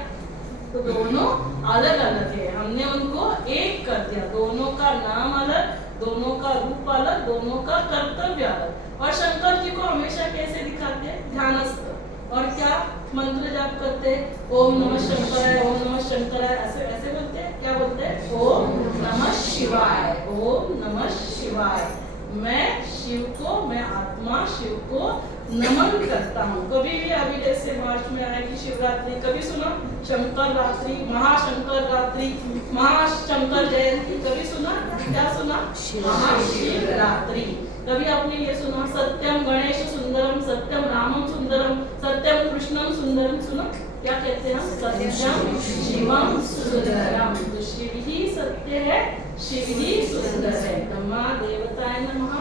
तो दोनों अलग अलग है, हमने उनको एक कर दिया। दोनों का नाम अलग, दोनों का रूप अलग, दोनों का कर्तव्य अलग। और शंकर जी को हमेशा कैसे दिखाते हैं? ध्यानस्थ। और क्या मंत्र जाप करते हैं? ओम नमः शंकराय, ओम नमः शंकराय, ऐसे ऐसे बोलते हैं। क्या बोलते हैं? ओम नमः शिवाय, ओम नमः शिवाय। मैं शिव को, मैं आत्मा शिव को नमन करता हूँ। कभी भी अभी जैसे मार्च में आएगी शिवरात्रि, कभी सुना? शंकर रात्रि, महाशंकर रात्रि, महाशंकर जयंती, कभी सुना? क्या सुना? महाशिवरात्रि। कभी आपने ये सुना? सत्यम गणेश सुंदरम, सत्यम रामम सुंदरम, सत्यम कृष्णम सुंदरम, सुना? क्या कहते हैं हम? सत्यम शिवम सुंदरम। तो शिव ही सत्य है, शिव ही सुंदर है। ब्रह्मा देवताय नमः,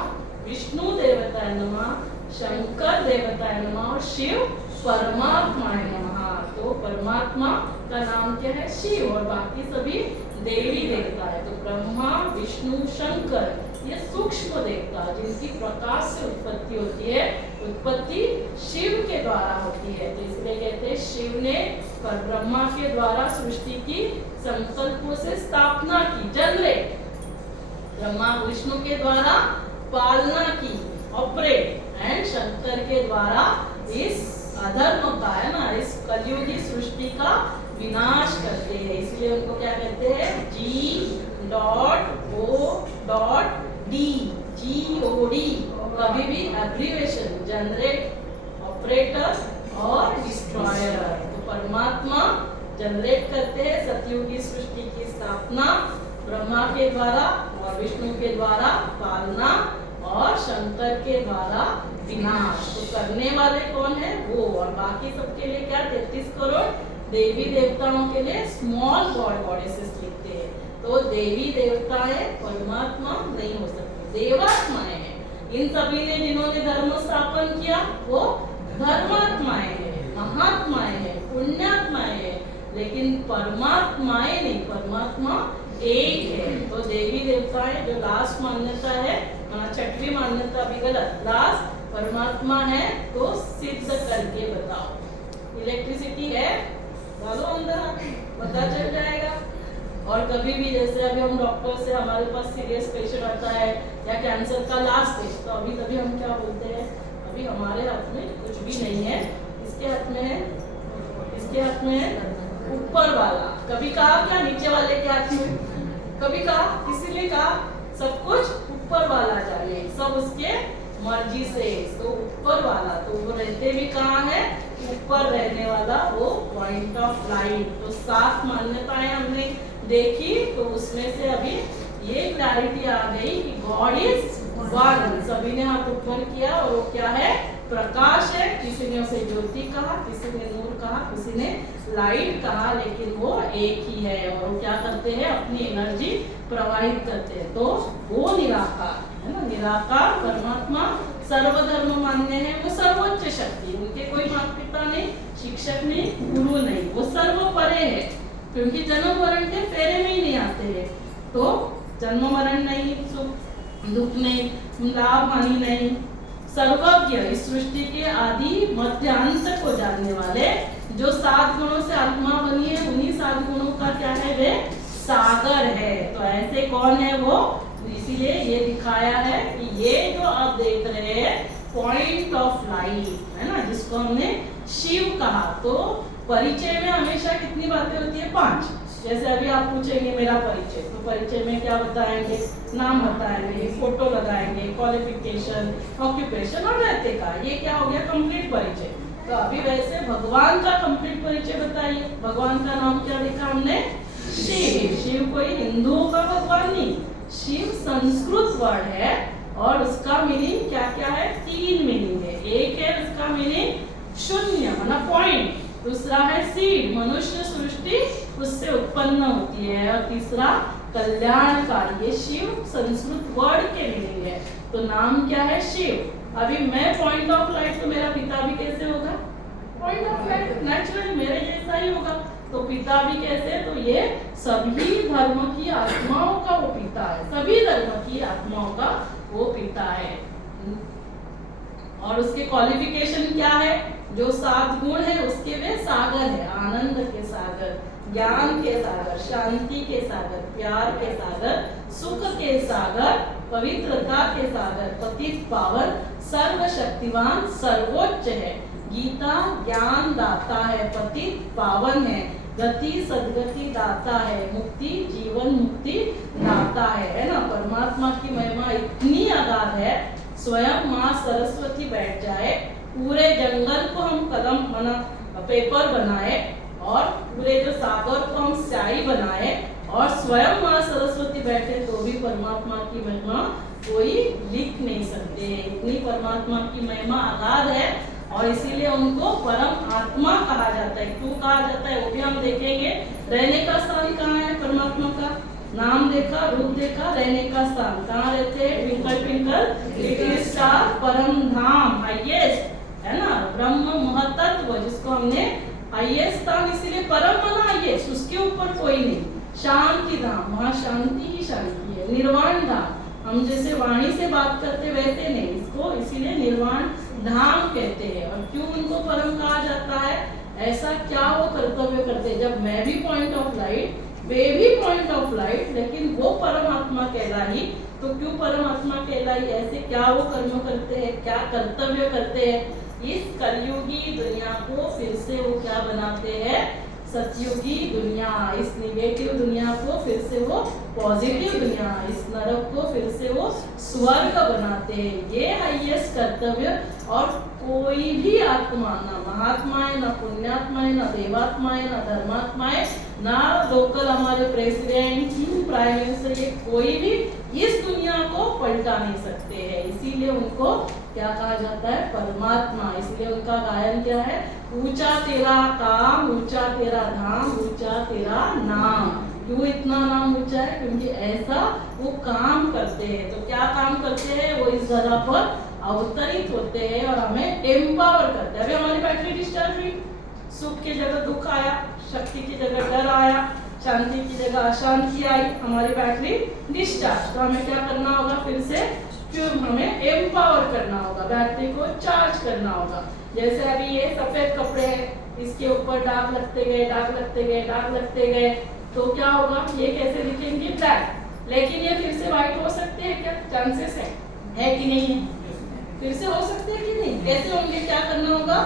विष्णु देवताय नमः, शंकर देवताय नमः और शिव परमात्माय नमः। तो परमात्मा का नाम क्या है? शिव, और बाकी सभी देवी देवता है। तो ब्रह्मा विष्णु शंकर ये सूक्ष्म देवता जिनकी प्रकाश से उत्पत्ति होती है, उत्पत्ति शिव के द्वारा होती है। तो इसलिए कहते हैं शिव ने पर ब्रह्मा के द्वारा सृष्टि की संकल्पों से स्थापना की, जनरेट, ब्रह्मा विष्णु के द्वारा पालना की, ऑपरेट, एंड शंकर के द्वारा इस अधर्म का, है ना, इस कलयुगी सृष्टि का विनाश करते हैं। इसलिए उनको क्या कहते हैं? G.O.D, GOD, कभी भी एब्रिवेशन, जनरेट, ऑपरेटर और डिस्ट्रॉयर। तो परमात्मा जनरेट करते हैं सतयुगी सृष्टि की स्थापना, ब्रह्मा के द्वारा और विष्णु के द्वारा पालना और शंकर के द्वारा विनाश। तो करने वाले कौन है? वो। और बाकी सबके लिए क्या? 33 करोड़ देवी देवताओं के लिए स्मॉल गॉड गॉडेसेस लिखते हैं। तो देवी देवताएं परमात्मा नहीं हो सकती, देवात्माएं हैं। इन सभी ने जिन्होंने धर्म स्थापन किया वो धर्मात्माएं हैं, महात्माएं हैं, पुण्यात्माएं हैं, लेकिन परमात्माएं नहीं। परमात्मा एक है। तो देवी देवताएं जो लास्ट मान्यता है, छठवीं मान्यता भी गलत, लास्ट परमात्मा है, तो सिद्ध करके बताओ। इलेक्ट्रिसिटी है, डालो अंदर, पता चल जाएगा। और कभी भी जैसे अभी हम डॉक्टर से, हमारे पास सीरियस पेशेंट आता है या कैंसर का लास्ट स्टेज, तो अभी तभी हम क्या बोलते हैं? अभी हमारे हाथ में कुछ भी नहीं है, इसके हाथ में है, इसके हाथ में है ऊपर वाला। कभी कहा क्या नीचे वाले के हाथ में? कभी कहा, किसी ने कहा सब कुछ ऊपर वाला जाने, सब उसके मर्जी से। तो ऊपर वाला, तो वो रहते भी कहाँ है? ऊपर रहने वाला, वो पॉइंट ऑफ लाइट। तो 7 मान्यताएं हमने देखी, तो उसमें से अभी ये क्लैरिटी आ गई कि गॉड इज वन। सभी ने हाथ ऊपर किया, और वो क्या है? प्रकाश है। किसी ने उसे ज्योति कहा, किसी ने नूर कहा, किसी ने लाइट कहा, लेकिन वो एक ही है। और वो क्या करते हैं? अपनी एनर्जी प्रवाहित करते हैं। तो वो निराकार है ना, निराकार परमात्मा सर्वधर्म मान्य है। वो सर्वोच्च शक्ति, उनके कोई माता पिता नहीं, शिक्षक नहीं, गुरु नहीं, वो सर्व परे है, क्योंकि जन्म मरण के फेरे में ही नहीं आते हैं। तो जन्म मरण नहीं, सुख दुख नहीं, लाभ हानि नहीं, सर्वज्ञ, इस सृष्टि के आदि मध्य अंत को जानने वाले, जो 7 गुणों से आत्मा बनी है, उन्हीं 7 गुणों का क्या है? वे सागर है। तो ऐसे कौन है वो? इसीलिए ये दिखाया है कि ये जो आप देख रहे हैं पॉइंट ऑफ लाइट है ना, जिसको हमने शिव कहा। तो परिचय में हमेशा कितनी बातें होती है? 5। जैसे अभी आप पूछेंगे मेरा परिचय, तो परिचय में क्या बताएंगे? नाम बताएंगे, फोटो लगाएंगे, क्वालिफिकेशन, ऑक्यूपेशन और रहते का। ये क्या हो गया? कंप्लीट परिचय। तो अभी वैसे भगवान का कंप्लीट परिचय बताइए। भगवान का नाम क्या लिखा हमने? शिव। शिव कोई हिंदुओं का भगवान नहीं, शिव संस्कृत वर्ड है, और उसका मीनिंग क्या क्या है? 3 मीनिंग है। एक है उसका मीनिंग शून्य, माना पॉइंट। दूसरा है सीड, मनुष्य सृष्टि उससे उत्पन्न होती है। और तीसरा कल्याणकारी। ये शिव संस्कृत वर्ड के मीनिंग है। तो नाम क्या है? शिव। अभी मैं पॉइंट ऑफ लाइट, तो मेरा पिता भी कैसे होगा? पॉइंट ऑफ लाइट, नेचुरल मेरे जैसा ही होगा। तो पिता भी कैसे? तो ये सभी धर्म की आत्माओं का वो पिता है, सभी धर्म की आत्माओं का वो पिता है। और उसके क्वालिफिकेशन क्या है? जो 7 गुण है उसके वे सागर है, आनंद के सागर, ज्ञान के सागर, शांति के सागर, प्यार के सागर, सुख के सागर, पवित्रता के सागर, पतित पावन, सर्वशक्तिवान, सर्वोच्च है। गीता ज्ञान दाता है, पतित पावन है, गति सदगति दाता है, मुक्ति जीवन मुक्ति दाता है ना। परमात्मा की महिमा इतनी अगाध है, स्वयं माँ सरस्वती बैठ जाए, पूरे जंगल को हम कलम बना पेपर बनाए, और पूरे जो सागर को हम स्याही बनाए, और स्वयं माँ सरस्वती बैठे, तो भी परमात्मा की महिमा कोई लिख नहीं सकते। इतनी परमात्मा की महिमा अगाध है, और इसीलिए उनको परम आत्मा कहा जाता है। क्यों कहा जाता है वो भी हम देखेंगे। रहने का स्थान कहाँ है परमात्मा का? नाम देखा, रूप देखा, रहने का स्थान, कहाँ रहते हैं? ट्विंकल ट्विंकल लिटिल स्टार, परम धाम, हाईएस्ट है ना, ब्रह्म महतत्व, जिसको हमने हाईएस्ट स्थान इसीलिए परम बना हाईएस्ट, उसके ऊपर कोई नहीं। शांति धाम, वहाँ शांति ही शांति है। निर्वाण धाम, हम जैसे वाणी से बात करते वैसे नहीं, इसको इसीलिए निर्वाण धाम कहते हैं। और क्यों उनको परम कहा जाता है? ऐसा क्या वो कर्तव्य करते हैं, जब मैं भी पॉइंट ऑफ लाइट, वे भी पॉइंट ऑफ लाइट, लेकिन वो परमात्मा कहलाई, तो क्यों परमात्मा कहलाई? ऐसे क्या वो कर्म करते हैं, क्या कर्तव्य करते हैं? इस कलयुगी दुनिया को फिर से वो क्या बनाते हैं? सतयुगी दुनिया, इस निगेटिव दुनिया को फिर से वो पॉजिटिव दुनिया, इस नरक को फिर से वो स्वर्ग बनाते हैं। ये हाईएस्ट कर्तव्य। और कोई भी आत्मा, ना महात्मा है, ना पुण्यात्मा है, ना देवात्मा है, ना धर्मात्मा है, ना लोकल हमारे प्रेसिडेंट, प्राइम मिनिस्टर, ये कोई भी इस दुनिया को पलटा नहीं सकते हैं। इसीलिए उनको क्या कहा जाता है? परमात्मा। इसलिए उनका गायन क्या है? ऊंचा तेरा काम, ऊंचा तेरा धाम, ऊंचा तेरा नाम। क्यों इतना नाम ऊंचा है? क्योंकि ऐसा वो काम करते हैं। तो क्या काम करते हैं? वो इस धरा पर अवतरित होते हैं और हमें एम्पावर करते हैं। अभी हमारी बैटरी डिस्चार्ज हुई, सुख की जगह दुख आया, शक्ति की जगह डर आया, शांति की जगह अशांति आई, हमारी बैटरी डिस्चार्ज। तो हमें क्या करना होगा? फिर से क्यों हमें एम्पावर करना होगा, बैटरी को चार्ज करना होगा। जैसे अभी ये सफेद कपड़े हैं, इसके ऊपर दाग लगते गए, दाग लगते गए, दाग लगते गए, तो क्या होगा? ये कैसे दिखेंगे? ब्लैक। लेकिन ये फिर से व्हाइट हो सकते हैं क्या? चांसेस है कि नहीं है? फिर से हो सकते हैं कि नहीं? कैसे होंगे? क्या करना होगा?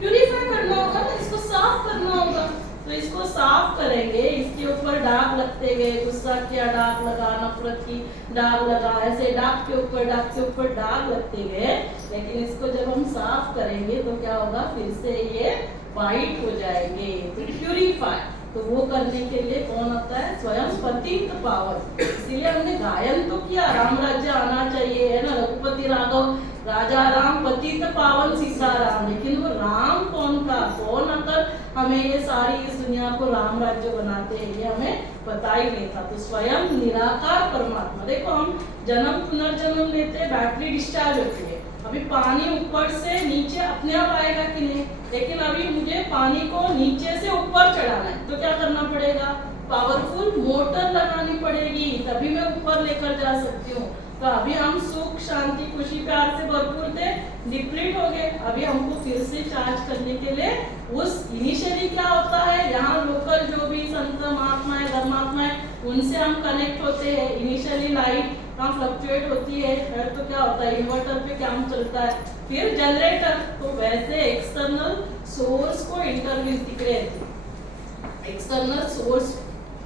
प्यूरिफाई करना होगा ना, इसको साफ करना होगा। तो इसको साफ करेंगे, इसके ऊपर दाग लगते गए, गुस्सा किया दाग लगा, नफरत की दाग लगा, ऐसे दाग के ऊपर दाग लगते गए। लेकिन इसको जब हम साफ करेंगे तो क्या होगा? फिर से ये वाइट हो जाएंगे। तो प्यूरिफाई, तो वो करने के लिए कौन आता है? स्वयं पतित पावन। इसीलिए हमने गायन तो किया, राम राज्य आना चाहिए, है ना, रघुपति राघव राजा राम, पतित पावन सीताराम। लेकिन वो राम कौन था? कौन आकर हमें ये सारी इस दुनिया को राम राज्य बनाते हैं, ये हमें पता ही नहीं था। तो स्वयं निराकार परमात्मा। देखो, हम जन्म पुनर्जन्म लेते हैं, बैटरी डिस्चार्ज होती है, अभी पानी ऊपर से नीचे अपने आप आएगा कि नहीं? लेकिन अभी मुझे पानी को नीचे से ऊपर चढ़ाना है, तो क्या करना पड़ेगा? पावरफुल मोटर लगानी पड़ेगी, तभी मैं ऊपर लेकर जा सकती हूँ। तो अभी हम सुख शांति खुशी प्यार से भरपूर थे, डिप्लीट हो गए। अभी हमको फिर से चार्ज करने के लिए उस इनिशियली क्या होता है, यहाँ लोकल जो भी संत महात्मा है, धर्मात्मा है, उनसे हम कनेक्ट होते हैं। इनिशियली लाइट कहाँ फ्लक्चुएट होती है, तो क्या होता है? इन्वर्टर पे काम चलता है, फिर जनरेटर। तो वैसे एक्सटर्नल सोर्स को इंटरव्यू दिख रहे थे, एक्सटर्नल सोर्स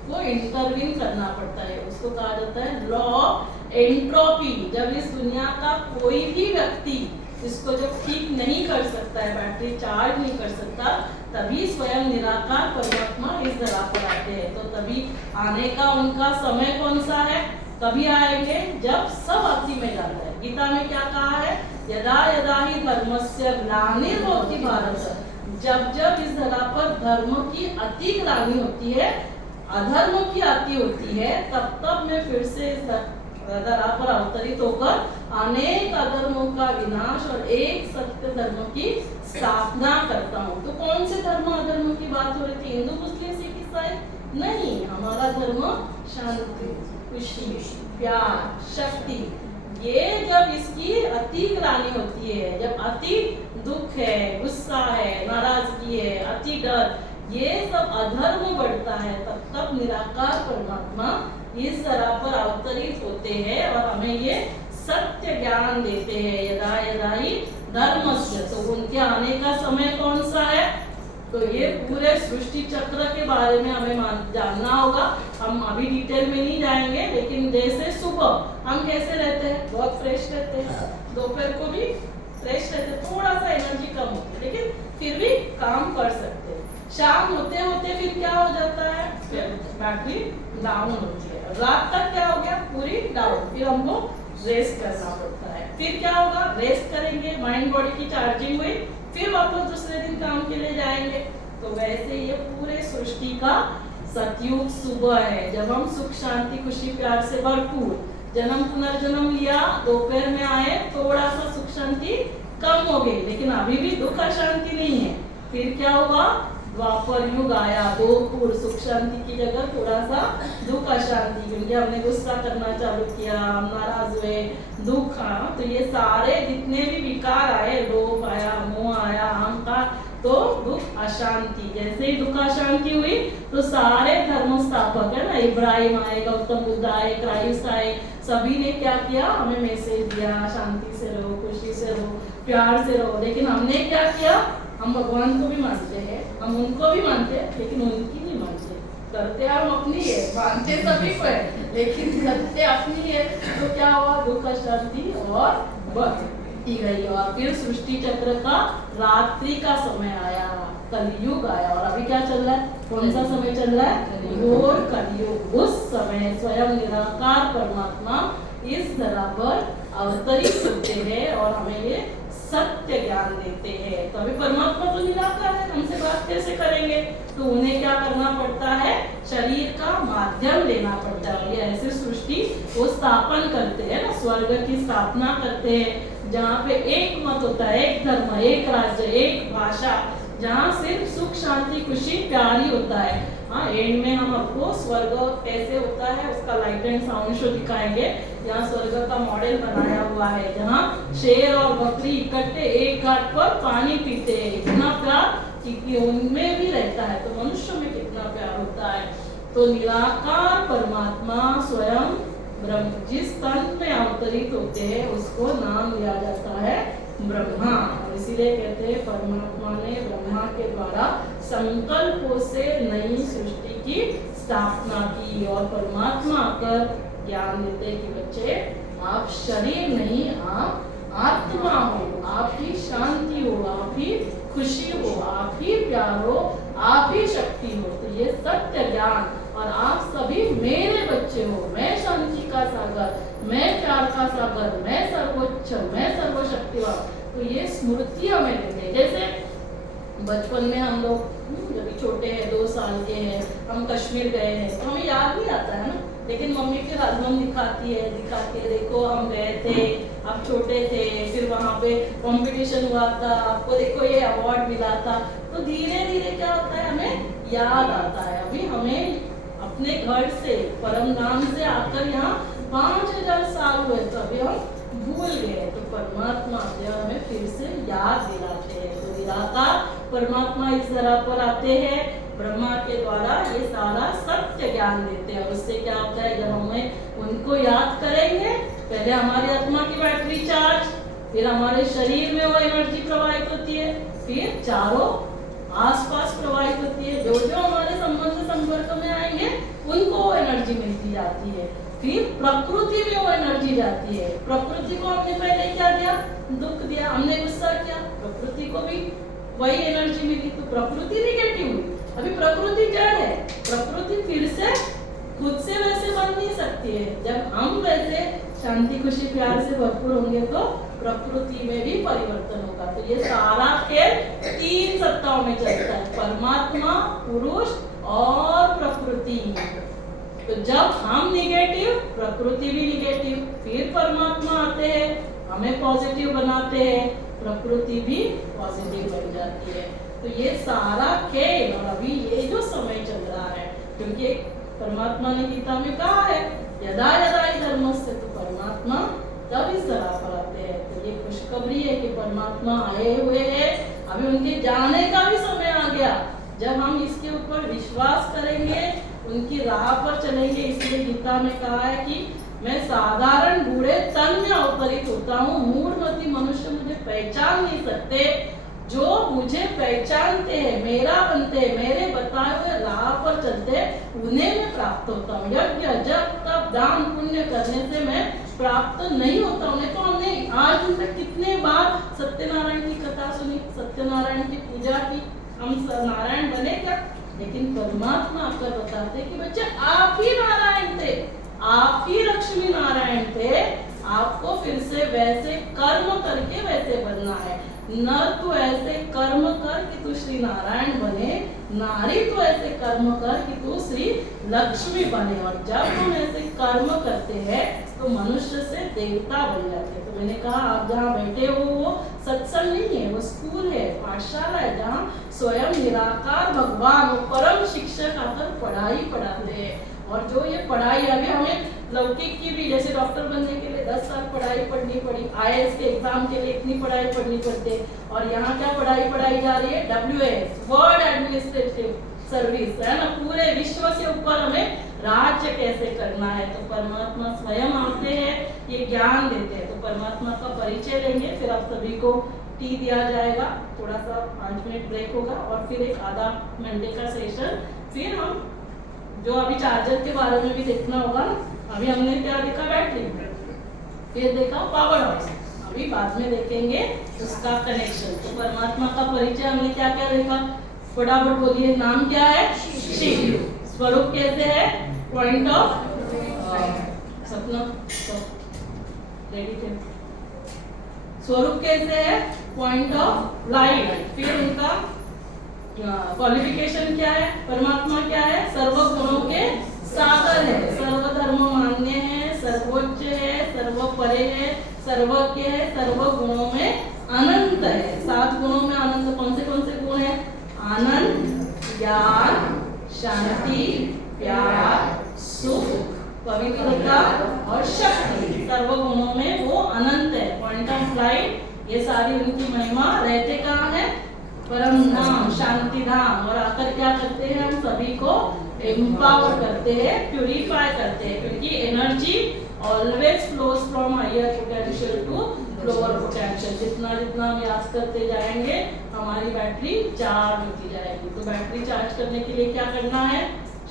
को इंटरवीन करना पड़ता है, उसको कहा जाता है लॉ ऑफ एंट्रोपी। जब इस दुनिया का कोई भी व्यक्ति इसको जब ठीक नहीं कर सकता है, बैटरी चार्ज नहीं कर सकता, तभी स्वयं निराकार परमात्मा इस धरा पर आते हैं। तो तभी आने का उनका समय कौन सा है? तभी आएंगे जब सब अति में जाता है। गीता में क्या कहा है? यदा यदा ही धर्मस्य ग्लानिर्भवति भारत। जब जब इस धरा पर धर्म की अति ग्लानि होती है, अधर्म की अति होती है, तब तब मैं फिर से इस धरा पर अवतरित होकर अनेक अधर्मों का विनाश और एक सत्य धर्म की स्थापना करता हूँ। तो कौन से धर्म अधर्म की बात हो रही थी? हिंदू मुस्लिम सिख ईसाई नहीं, हमारा धर्म शांति खुशी प्यार शक्ति। ये जब इसकी अति ग्लानि होती है, जब अति दुख है, गुस्सा है, नाराजगी है, अति डर, ये सब अधर्म बढ़ता है, तब तब निराकार परमात्मा इस तरह पर अवतरित होते हैं और हमें ये सत्य ज्ञान देते हैं। यदा यदा ही धर्मस्य, तो उनके आने का समय कौन सा है? तो ये पूरे सृष्टि चक्र के बारे में हमें जानना होगा। हम अभी डिटेल में नहीं जाएंगे, लेकिन जैसे सुबह हम कैसे रहते हैं? बहुत फ्रेश रहते हैं, दोपहर को भी फ्रेश रहते हैं, थोड़ा सा एनर्जी कम होती है, लेकिन फिर भी काम कर सकते हैं। शाम होते होते फिर क्या हो जाता है? बैटरी डाउन होती है, रात तक क्या हो गया? पूरी डाउन। फिर हमको रेस्ट करना पड़ता है। फिर क्या होगा? रेस्ट करेंगे, माइंड बॉडी की चार्जिंग हुई, फिर वापस दूसरे दिन काम के लिए जाएंगे। तो वैसे ये पूरे सृष्टि का सतयुग सुबह है, जब हम सुख शांति खुशी प्यार से भरपूर जन्म पुनर्जन्म लिया, दोपहर में आए, थोड़ा सा सुख शांति कम हो गई, लेकिन अभी भी दुख अशांति नहीं है। फिर क्या हुआ, द्वापर युग आया, दोपुर सुख शांति की जगह थोड़ा सा दुख अशांति, क्योंकि हमने गुस्सा करना चालू किया, हम नाराज हुए, दुख आया, तो ये सारे जितने भी विकार आए, लोभ आया, मोह आया, अहंकार, तो दुख अशांति। जैसे ही दुख अशांति हुई तो सारे धर्म स्थापक है ना, इब्राहिम आए, गौतम बुद्ध आए, क्राइस्ट आए, सभी ने क्या किया, हमें मैसेज दिया, शांति से रहो, खुशी से रहो, प्यार से रहो। लेकिन हमने क्या किया, हम भगवान को भी मानते हैं, हम उनको भी मानते हैं, लेकिन उनकी नहीं मानते। करते हम अपनी है, मानते सभी को है, लेकिन करते अपनी है। तो क्या हुआ, दुख अशांति और बढ़ती गई। और फिर सृष्टि चक्र का रात्रि का समय आया, कलयुग आया। और अभी क्या चल रहा है, कौन सा समय चल रहा है, घोर कलयुग। उस समय स्वयं निराकार परमात्मा इस धरा पर अवतरित होते हैं और हमें ये सत्य ज्ञान देते हैं। तो अभी परमात्मा तो निराकार है, हमसे बात कैसे करेंगे, तो उन्हें क्या करना पड़ता है, शरीर का माध्यम लेना पड़ता है। ये ऐसे सृष्टि वो स्थापन करते हैं ना, स्वर्ग की स्थापना करते हैं, जहाँ पे एक मत होता है, एक धर्म, एक राज्य, एक भाषा, जहाँ सिर्फ सुख शांति खुशी प्यार ही होता है। हाँ, एंड में हम आपको स्वर्ग कैसे होता है उसका लाइट एंड साउंड शो दिखाएंगे। यहाँ स्वर्ग का मॉडल बनाया हुआ है, जहाँ शेर और बकरी इकट्ठे एक घाट पर पानी पीते हैं। इतना प्यार कि उनमें भी रहता है, तो मनुष्य में कितना प्यार होता है। तो निराकार परमात्मा स्वयं ब्रह्म जिस तन में अवतरित होते हैं उसको नाम दिया जाता है ब्रह्मा। इसीलिए कहते हैं परमात्मा ने ब्रह्मा के द्वारा संकल्पों से नई सृष्टि की स्थापना की। और परमात्मा आकर ज्ञान देते कि बच्चे आप शरीर नहीं, आप आत्मा हो, आप ही शांति हो, आप ही खुशी हो, आप ही प्यार हो, आप ही शक्ति हो। तो ये सत्य ज्ञान, और आप सभी मेरे बच्चे हो, मैं शांति का सागर, मैं प्यार का सागर, मैं सर्वोच्च, मैं सर्वशक्तिवान। तो ये स्मृति हमें देते हैं। जैसे बचपन में हम लोग जब छोटे हैं, 2 साल के हैं, हम कश्मीर गए हैं, तो हमें याद नहीं आता है ना, लेकिन मम्मी फिर एल्बम दिखाती है, देखो हम गए थे, आप छोटे थे, फिर वहाँ पे कंपटीशन हुआ था, आपको देखो ये अवार्ड मिला था। तो धीरे धीरे क्या होता है, हमें याद आता है। अभी हमें अपने घर से, परम धाम से आकर यहाँ 5000 साल हुए, तो अभी हम भूल गए। तो परमात्मा हमें फिर से याद दिलाते हैं। तो निराकार परमात्मा इस धरा पर आते हैं, ब्रह्मा के द्वारा ये सारा सत्य ज्ञान देते हैं। और उससे क्या होता है, जब हमें उनको याद करेंगे, पहले हमारी आत्मा की बैटरी चार्ज, फिर हमारे शरीर में वो एनर्जी प्रवाहित होती है, फिर चारों आसपास प्रवाहित होती है। जो जो हमारे संबंध संपर्क में आएंगे उनको वो एनर्जी मिलती जाती है। फिर प्रकृति में वो एनर्जी जाती है। प्रकृति को हमने पहले क्या दिया, दुख दिया, हमने गुस्सा किया, प्रकृति को भी वही एनर्जी मिली, तो प्रकृति निगेटिव हुई। अभी प्रकृति जड़ है, प्रकृति फिर से खुद से वैसे बन नहीं सकती है। जब हम वैसे शांति खुशी प्यार से भरपूर होंगे तो प्रकृति में भी परिवर्तन होगा। तो ये सारा खेल 3 सत्ताओं में चलता है, परमात्मा, पुरुष और प्रकृति। तो जब हम निगेटिव, प्रकृति भी निगेटिव, फिर परमात्मा आते हैं, हमें पॉजिटिव बनाते हैं, प्रकृति भी पॉजिटिव बन जाती है। तो ये सारा खेल, और अभी ये जो समय चल रहा है, क्योंकि परमात्मा ने गीता में कहा है यदा यदा ही धर्मस्य, तो परमात्मा तब इस तरह पर आते हैं। तो ये खुशखबरी है कि परमात्मा आए हुए हैं, अभी उनके जाने का भी समय आ गया। जब हम इसके ऊपर विश्वास करेंगे, उनकी राह पर चलेंगे। इसलिए गीता में कहा है कि मैं साधारण बूढ़े तन में अवतरित होता हूँ, मूढ़मती मनुष्य मुझे पहचान नहीं सकते, जो मुझे पहचानते हैं, मेरा बनते हैं, मेरे बताए हुए राह पर चलते हैं, उन्हें मैं प्राप्त होता हूँ। यज्ञ जप तप दान पुण्य करने से मैं प्राप्त नहीं होता हूँ। तो हमने आज दिन तक कितने बार सत्यनारायण की कथा सुनी, सत्यनारायण की पूजा की, हम नारायण बने क्या? लेकिन परमात्मा आकर बताते कि बच्चे आप ही नारायण थे, आप ही लक्ष्मी नारायण थे, आपको फिर से वैसे कर्म करके वैसे बनना है। न तो ऐसे कर्म कर कि तू श्री नारायण बने, नारी तो ऐसे कर्म कर कि तू श्री लक्ष्मी बने। और जब हम ऐसे कर्म करते हैं तो मनुष्य से देवता बन जाते हैं। तो मैंने कहा आप जहाँ बैठे हो वो सत्संग नहीं है, वो स्कूल है, पाठशाला है, जहाँ स्वयं निराकार भगवान और परम शिक्षक आकर पढ़ाई पढ़ाते हैं। और जो ये पढ़ाई अभी हमें लौकिक की भी, जैसे डॉक्टर बनने के लिए 10 साल पढ़ाई पढ़नी पड़ी, IAS के एग्जाम के लिए इतनी पढ़ाई पढ़नी पड़ती है। और यहाँ क्या पढ़ाई पढ़ाई जा रही है? WAS, वर्ल्ड एडमिनिस्ट्रेटिव सर्विस, है ना। पूरे विश्व के ऊपर हमें राज्य कैसे करना है। तो परमात्मा स्वयं आते हैं, ये ज्ञान देते हैं। तो परमात्मा का परिचय लेंगे, फिर आप सभी को टी दिया जाएगा, थोड़ा सा 5 मिनट ब्रेक होगा और फिर एक आधा घंटे का सेशन। फिर हम जो अभी चार्जर के बारे में भी देखना होगा। अभी हमने क्या देखा? बैटरी, फिर देखा पावर हाउस, अभी बाद में देखेंगे उसका कनेक्शन। तो परमात्मा का परिचय हमने क्या क्या देखा? फटाफट बोलिए, नाम क्या है? शिव। स्वरूप कैसे है? पॉइंट ऑफ सपना रेडी थे। स्वरूप कैसे है? Point of light. फिर उनका क्वालिफिकेशन क्या है? परमात्मा क्या है? सर्व गुणों के सागर है, सर्वधर्म मान्य है, सर्वोच्च है, सर्वपरे है, सर्वज्ञ है, सर्व गुणों में अनंत है। 7 गुणों में अनंत कौन से गुण है? आनंद, ज्ञान, शांति, प्यार, सुख, पवित्रता और शक्ति। सर्व गुणों में वो अनंत है, पॉइंट ऑफ लाइट। ये सारी उनकी महिमा। रहते कहाँ है? परम धाम, शांति धाम। और आकर क्या करते हैं? हम सभी को एम्पावर करते हैं, प्यूरिफाई करते हैं, क्योंकि energy always flows from higher potential to lower potential. जितना जितना हम याद करते जाएंगे हमारी बैटरी चार्ज होती जाएगी। तो बैटरी चार्ज करने के लिए क्या करना है?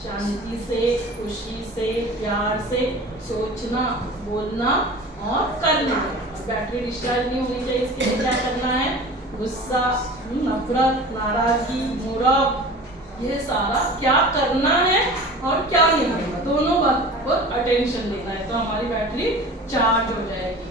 शांति से, खुशी से, प्यार से सोचना, बोलना और करना। और बैटरी डिस्चार्ज नहीं होनी चाहिए, इसके लिए क्या करना है? गुस्सा, नफरत, नाराजगी, मुरब, ये सारा क्या करना है और क्या नहीं करना, दोनों बात पर अटेंशन देना है। तो हमारी बैटरी चार्ज हो जाएगी।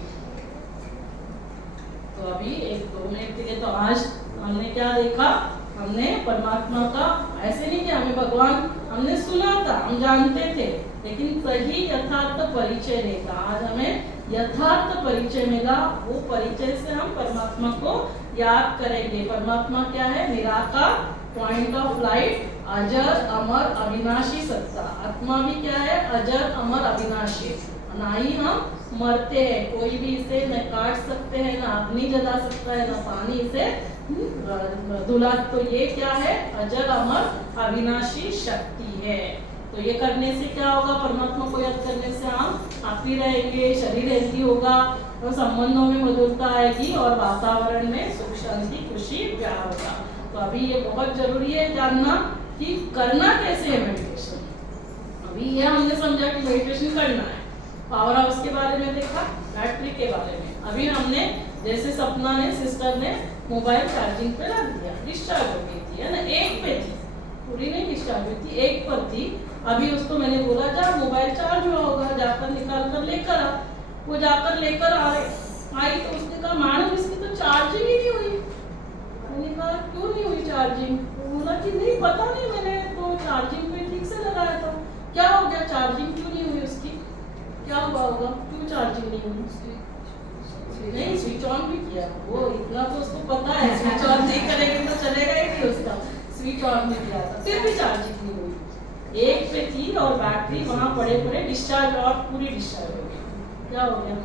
तो अभी 1-2 मिनट के लिए तो आज हमने क्या देखा? हमने परमात्मा का, ऐसे नहीं कि हमें भगवान हमने सुना था, हम जानते थे, लेकिन सही यथार्थ परिचय नहीं था। आज हमें यथार्थ परिचय मिला। वो परिचय से हम परमात्मा को याद करेंगे। परमात्मा क्या है? निराकार, पॉइंट ऑफ लाइट, अजर, अमर, अविनाशी सत्ता। आत्मा भी क्या है? अजर, अमर, अविनाशी। ना ही हम मरते हैं, कोई भी इसे न काट सकते हैं, न अग्नि जला सकता है, न पानी इसे धुला। तो ये क्या है? अजर, अमर, अविनाशी शक्ति है। तो ये करने से क्या होगा? परमात्मा को याद करने से हम हैप्पी रहेंगे, शरीर हेल्थी होगा और संबंधों में मधुरता आएगी और वातावरण में सुख, शांति, खुशी, प्यार होगा। तो अभी ये बहुत जरूरी है जानना कि करना कैसे है मेडिटेशन। अभी ये हमने समझा कि मेडिटेशन करना है, पावर हाउस के बारे में देखा, बैटरी के बारे में। अभी हमने जैसे सपना ने, सिस्टर ने मोबाइल चार्जिंग पे रख दिया, डिस्चार्ज हो गई थी, है ना। 1 पे थी, पूरी नहीं डिस्चार्ज हुई थी, 1 पर थी। अभी उसको मैंने बोला जा मोबाइल चार्ज हुआ होगा, जाकर निकाल कर लेकर आ। वो जाकर लेकर आई तो उसने कहा मैडम इसकी तो चार्जिंग ही नहीं हुई। मैंने कहा क्यों नहीं हुई चार्जिंग? बोला कि नहीं पता नहीं, मैंने तो चार्जिंग पे ठीक से लगाया था। क्या हो गया? चार्जिंग क्यों नहीं हुई उसकी? क्या हुआ होगा? क्यों चार्जिंग नहीं हुई उसकी? नहीं, स्विच ऑन भी किया, वो इतना तो उसको पता है, स्विच ऑन नहीं करेंगे तो चलेगा ही नहीं उसका। स्विच ऑन भी किया था, फिर भी चार्जिंग नहीं हुई। 1 पे थी और बैटरी वहाँ पड़े पड़े डिस्चार्ज और पूरी डिस्चार्ज हो गई। क्या हो गया?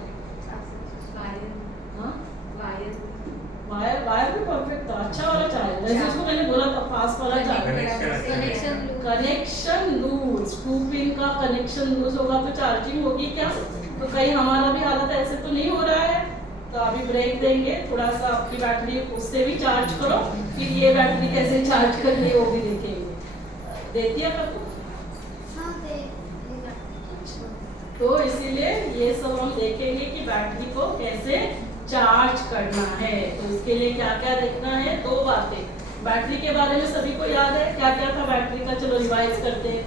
वायर भी परफेक्ट था, अच्छा वाला चार्जर। जैसे उसको मैंने बोला था फास्ट वाला चार्जर। कनेक्शन लूज, 2 पिन का कनेक्शन लूज होगा तो चार्जिंग होगी क्या? तो कहीं हमारा भी हालत ऐसे तो नहीं हो रहा है। तो अभी ब्रेक देंगे, थोड़ा सा आपकी बैटरी उससे भी चार्ज करो, फिर ये बैटरी कैसे चार्ज करनी है वो भी देखेंगे। देती है आपको? तो इसीलिए ये सब हम देखेंगे कि बैटरी को कैसे चार्ज करना है। तो इसके लिए क्या क्या देखना है? 2 बातें। बैटरी के बारे में सभी को याद है क्या क्या था बैटरी का? चलो रिवाइज करते हैं।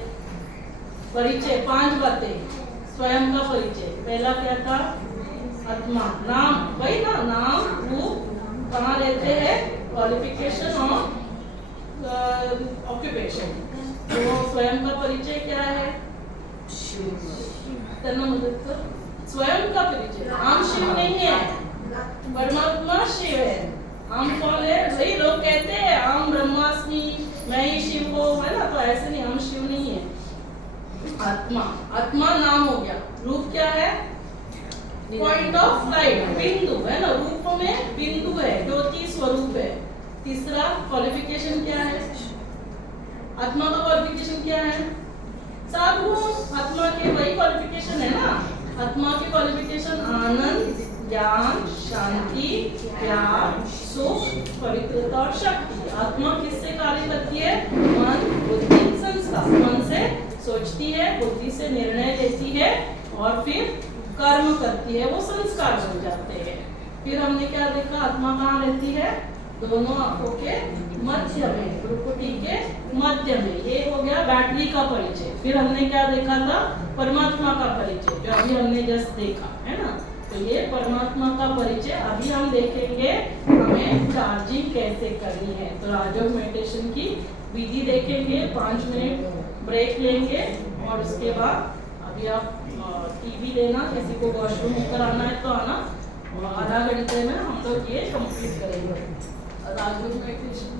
परिचय 5 बातें। स्वयं का परिचय पहला क्या था? आत्मा, नाम, वही ना, नाम, रूप, कहाँ रहते हैं, क्वालिफिकेशन और ऑक्युपेशन। तो स्वयं का परिचय क्या है? त्यांना मदत कर। स्वयं का परिचय, हम शिव नहीं है, परमात्मा शिव है। हम कौन है? वही लोग कहते हैं हम ब्रह्मास्मि, मैं ही शिव हूँ, है ना? तो ऐसे नहीं, हम शिव नहीं है। आत्मा, आत्मा नाम हो गया। रूप क्या है? पॉइंट ऑफ लाइट, बिंदु, है ना? रूप में बिंदु है, ज्योति स्वरूप है। तीसरा क्वालिफिकेशन क्या है? आत्मा का क्वालिफिकेशन क्या है? साधुगुण। आत्मा के वही क्वालिफिकेशन है ना। आत्मा की क्वालिफिकेशन आनंद, ज्ञान, शांति, प्यार, सुख, पवित्रता और शक्ति। आत्मा किससे कार्य करती है? मन, बुद्धि, संस्कार। मन से सोचती है, बुद्धि से निर्णय लेती है और फिर कर्म करती है, वो संस्कार बन जाते हैं। फिर हमने क्या देखा? आत्मा कहाँ रहती है? दोनों आंखों के मध्य में, भ्रुकुटी के मध्य में। ये हो गया बैटरी का परिचय। फिर हमने क्या देखा था? परमात्मा का परिचय, जो अभी हमने जस्ट देखा, है ना? तो ये परमात्मा का परिचय। अभी हम देखेंगे हमें चार्जिंग कैसे करनी है। तो राजयोग मेडिटेशन की विधि देखेंगे, 5 मिनट ब्रेक लेंगे और उसके बाद अभी आप टीवी लेना, किसी को वॉशरूम होकर आना है तो आना, और आधा घंटे में हम लोग ये कंप्लीट करेंगे राजयोग मेडिटेशन।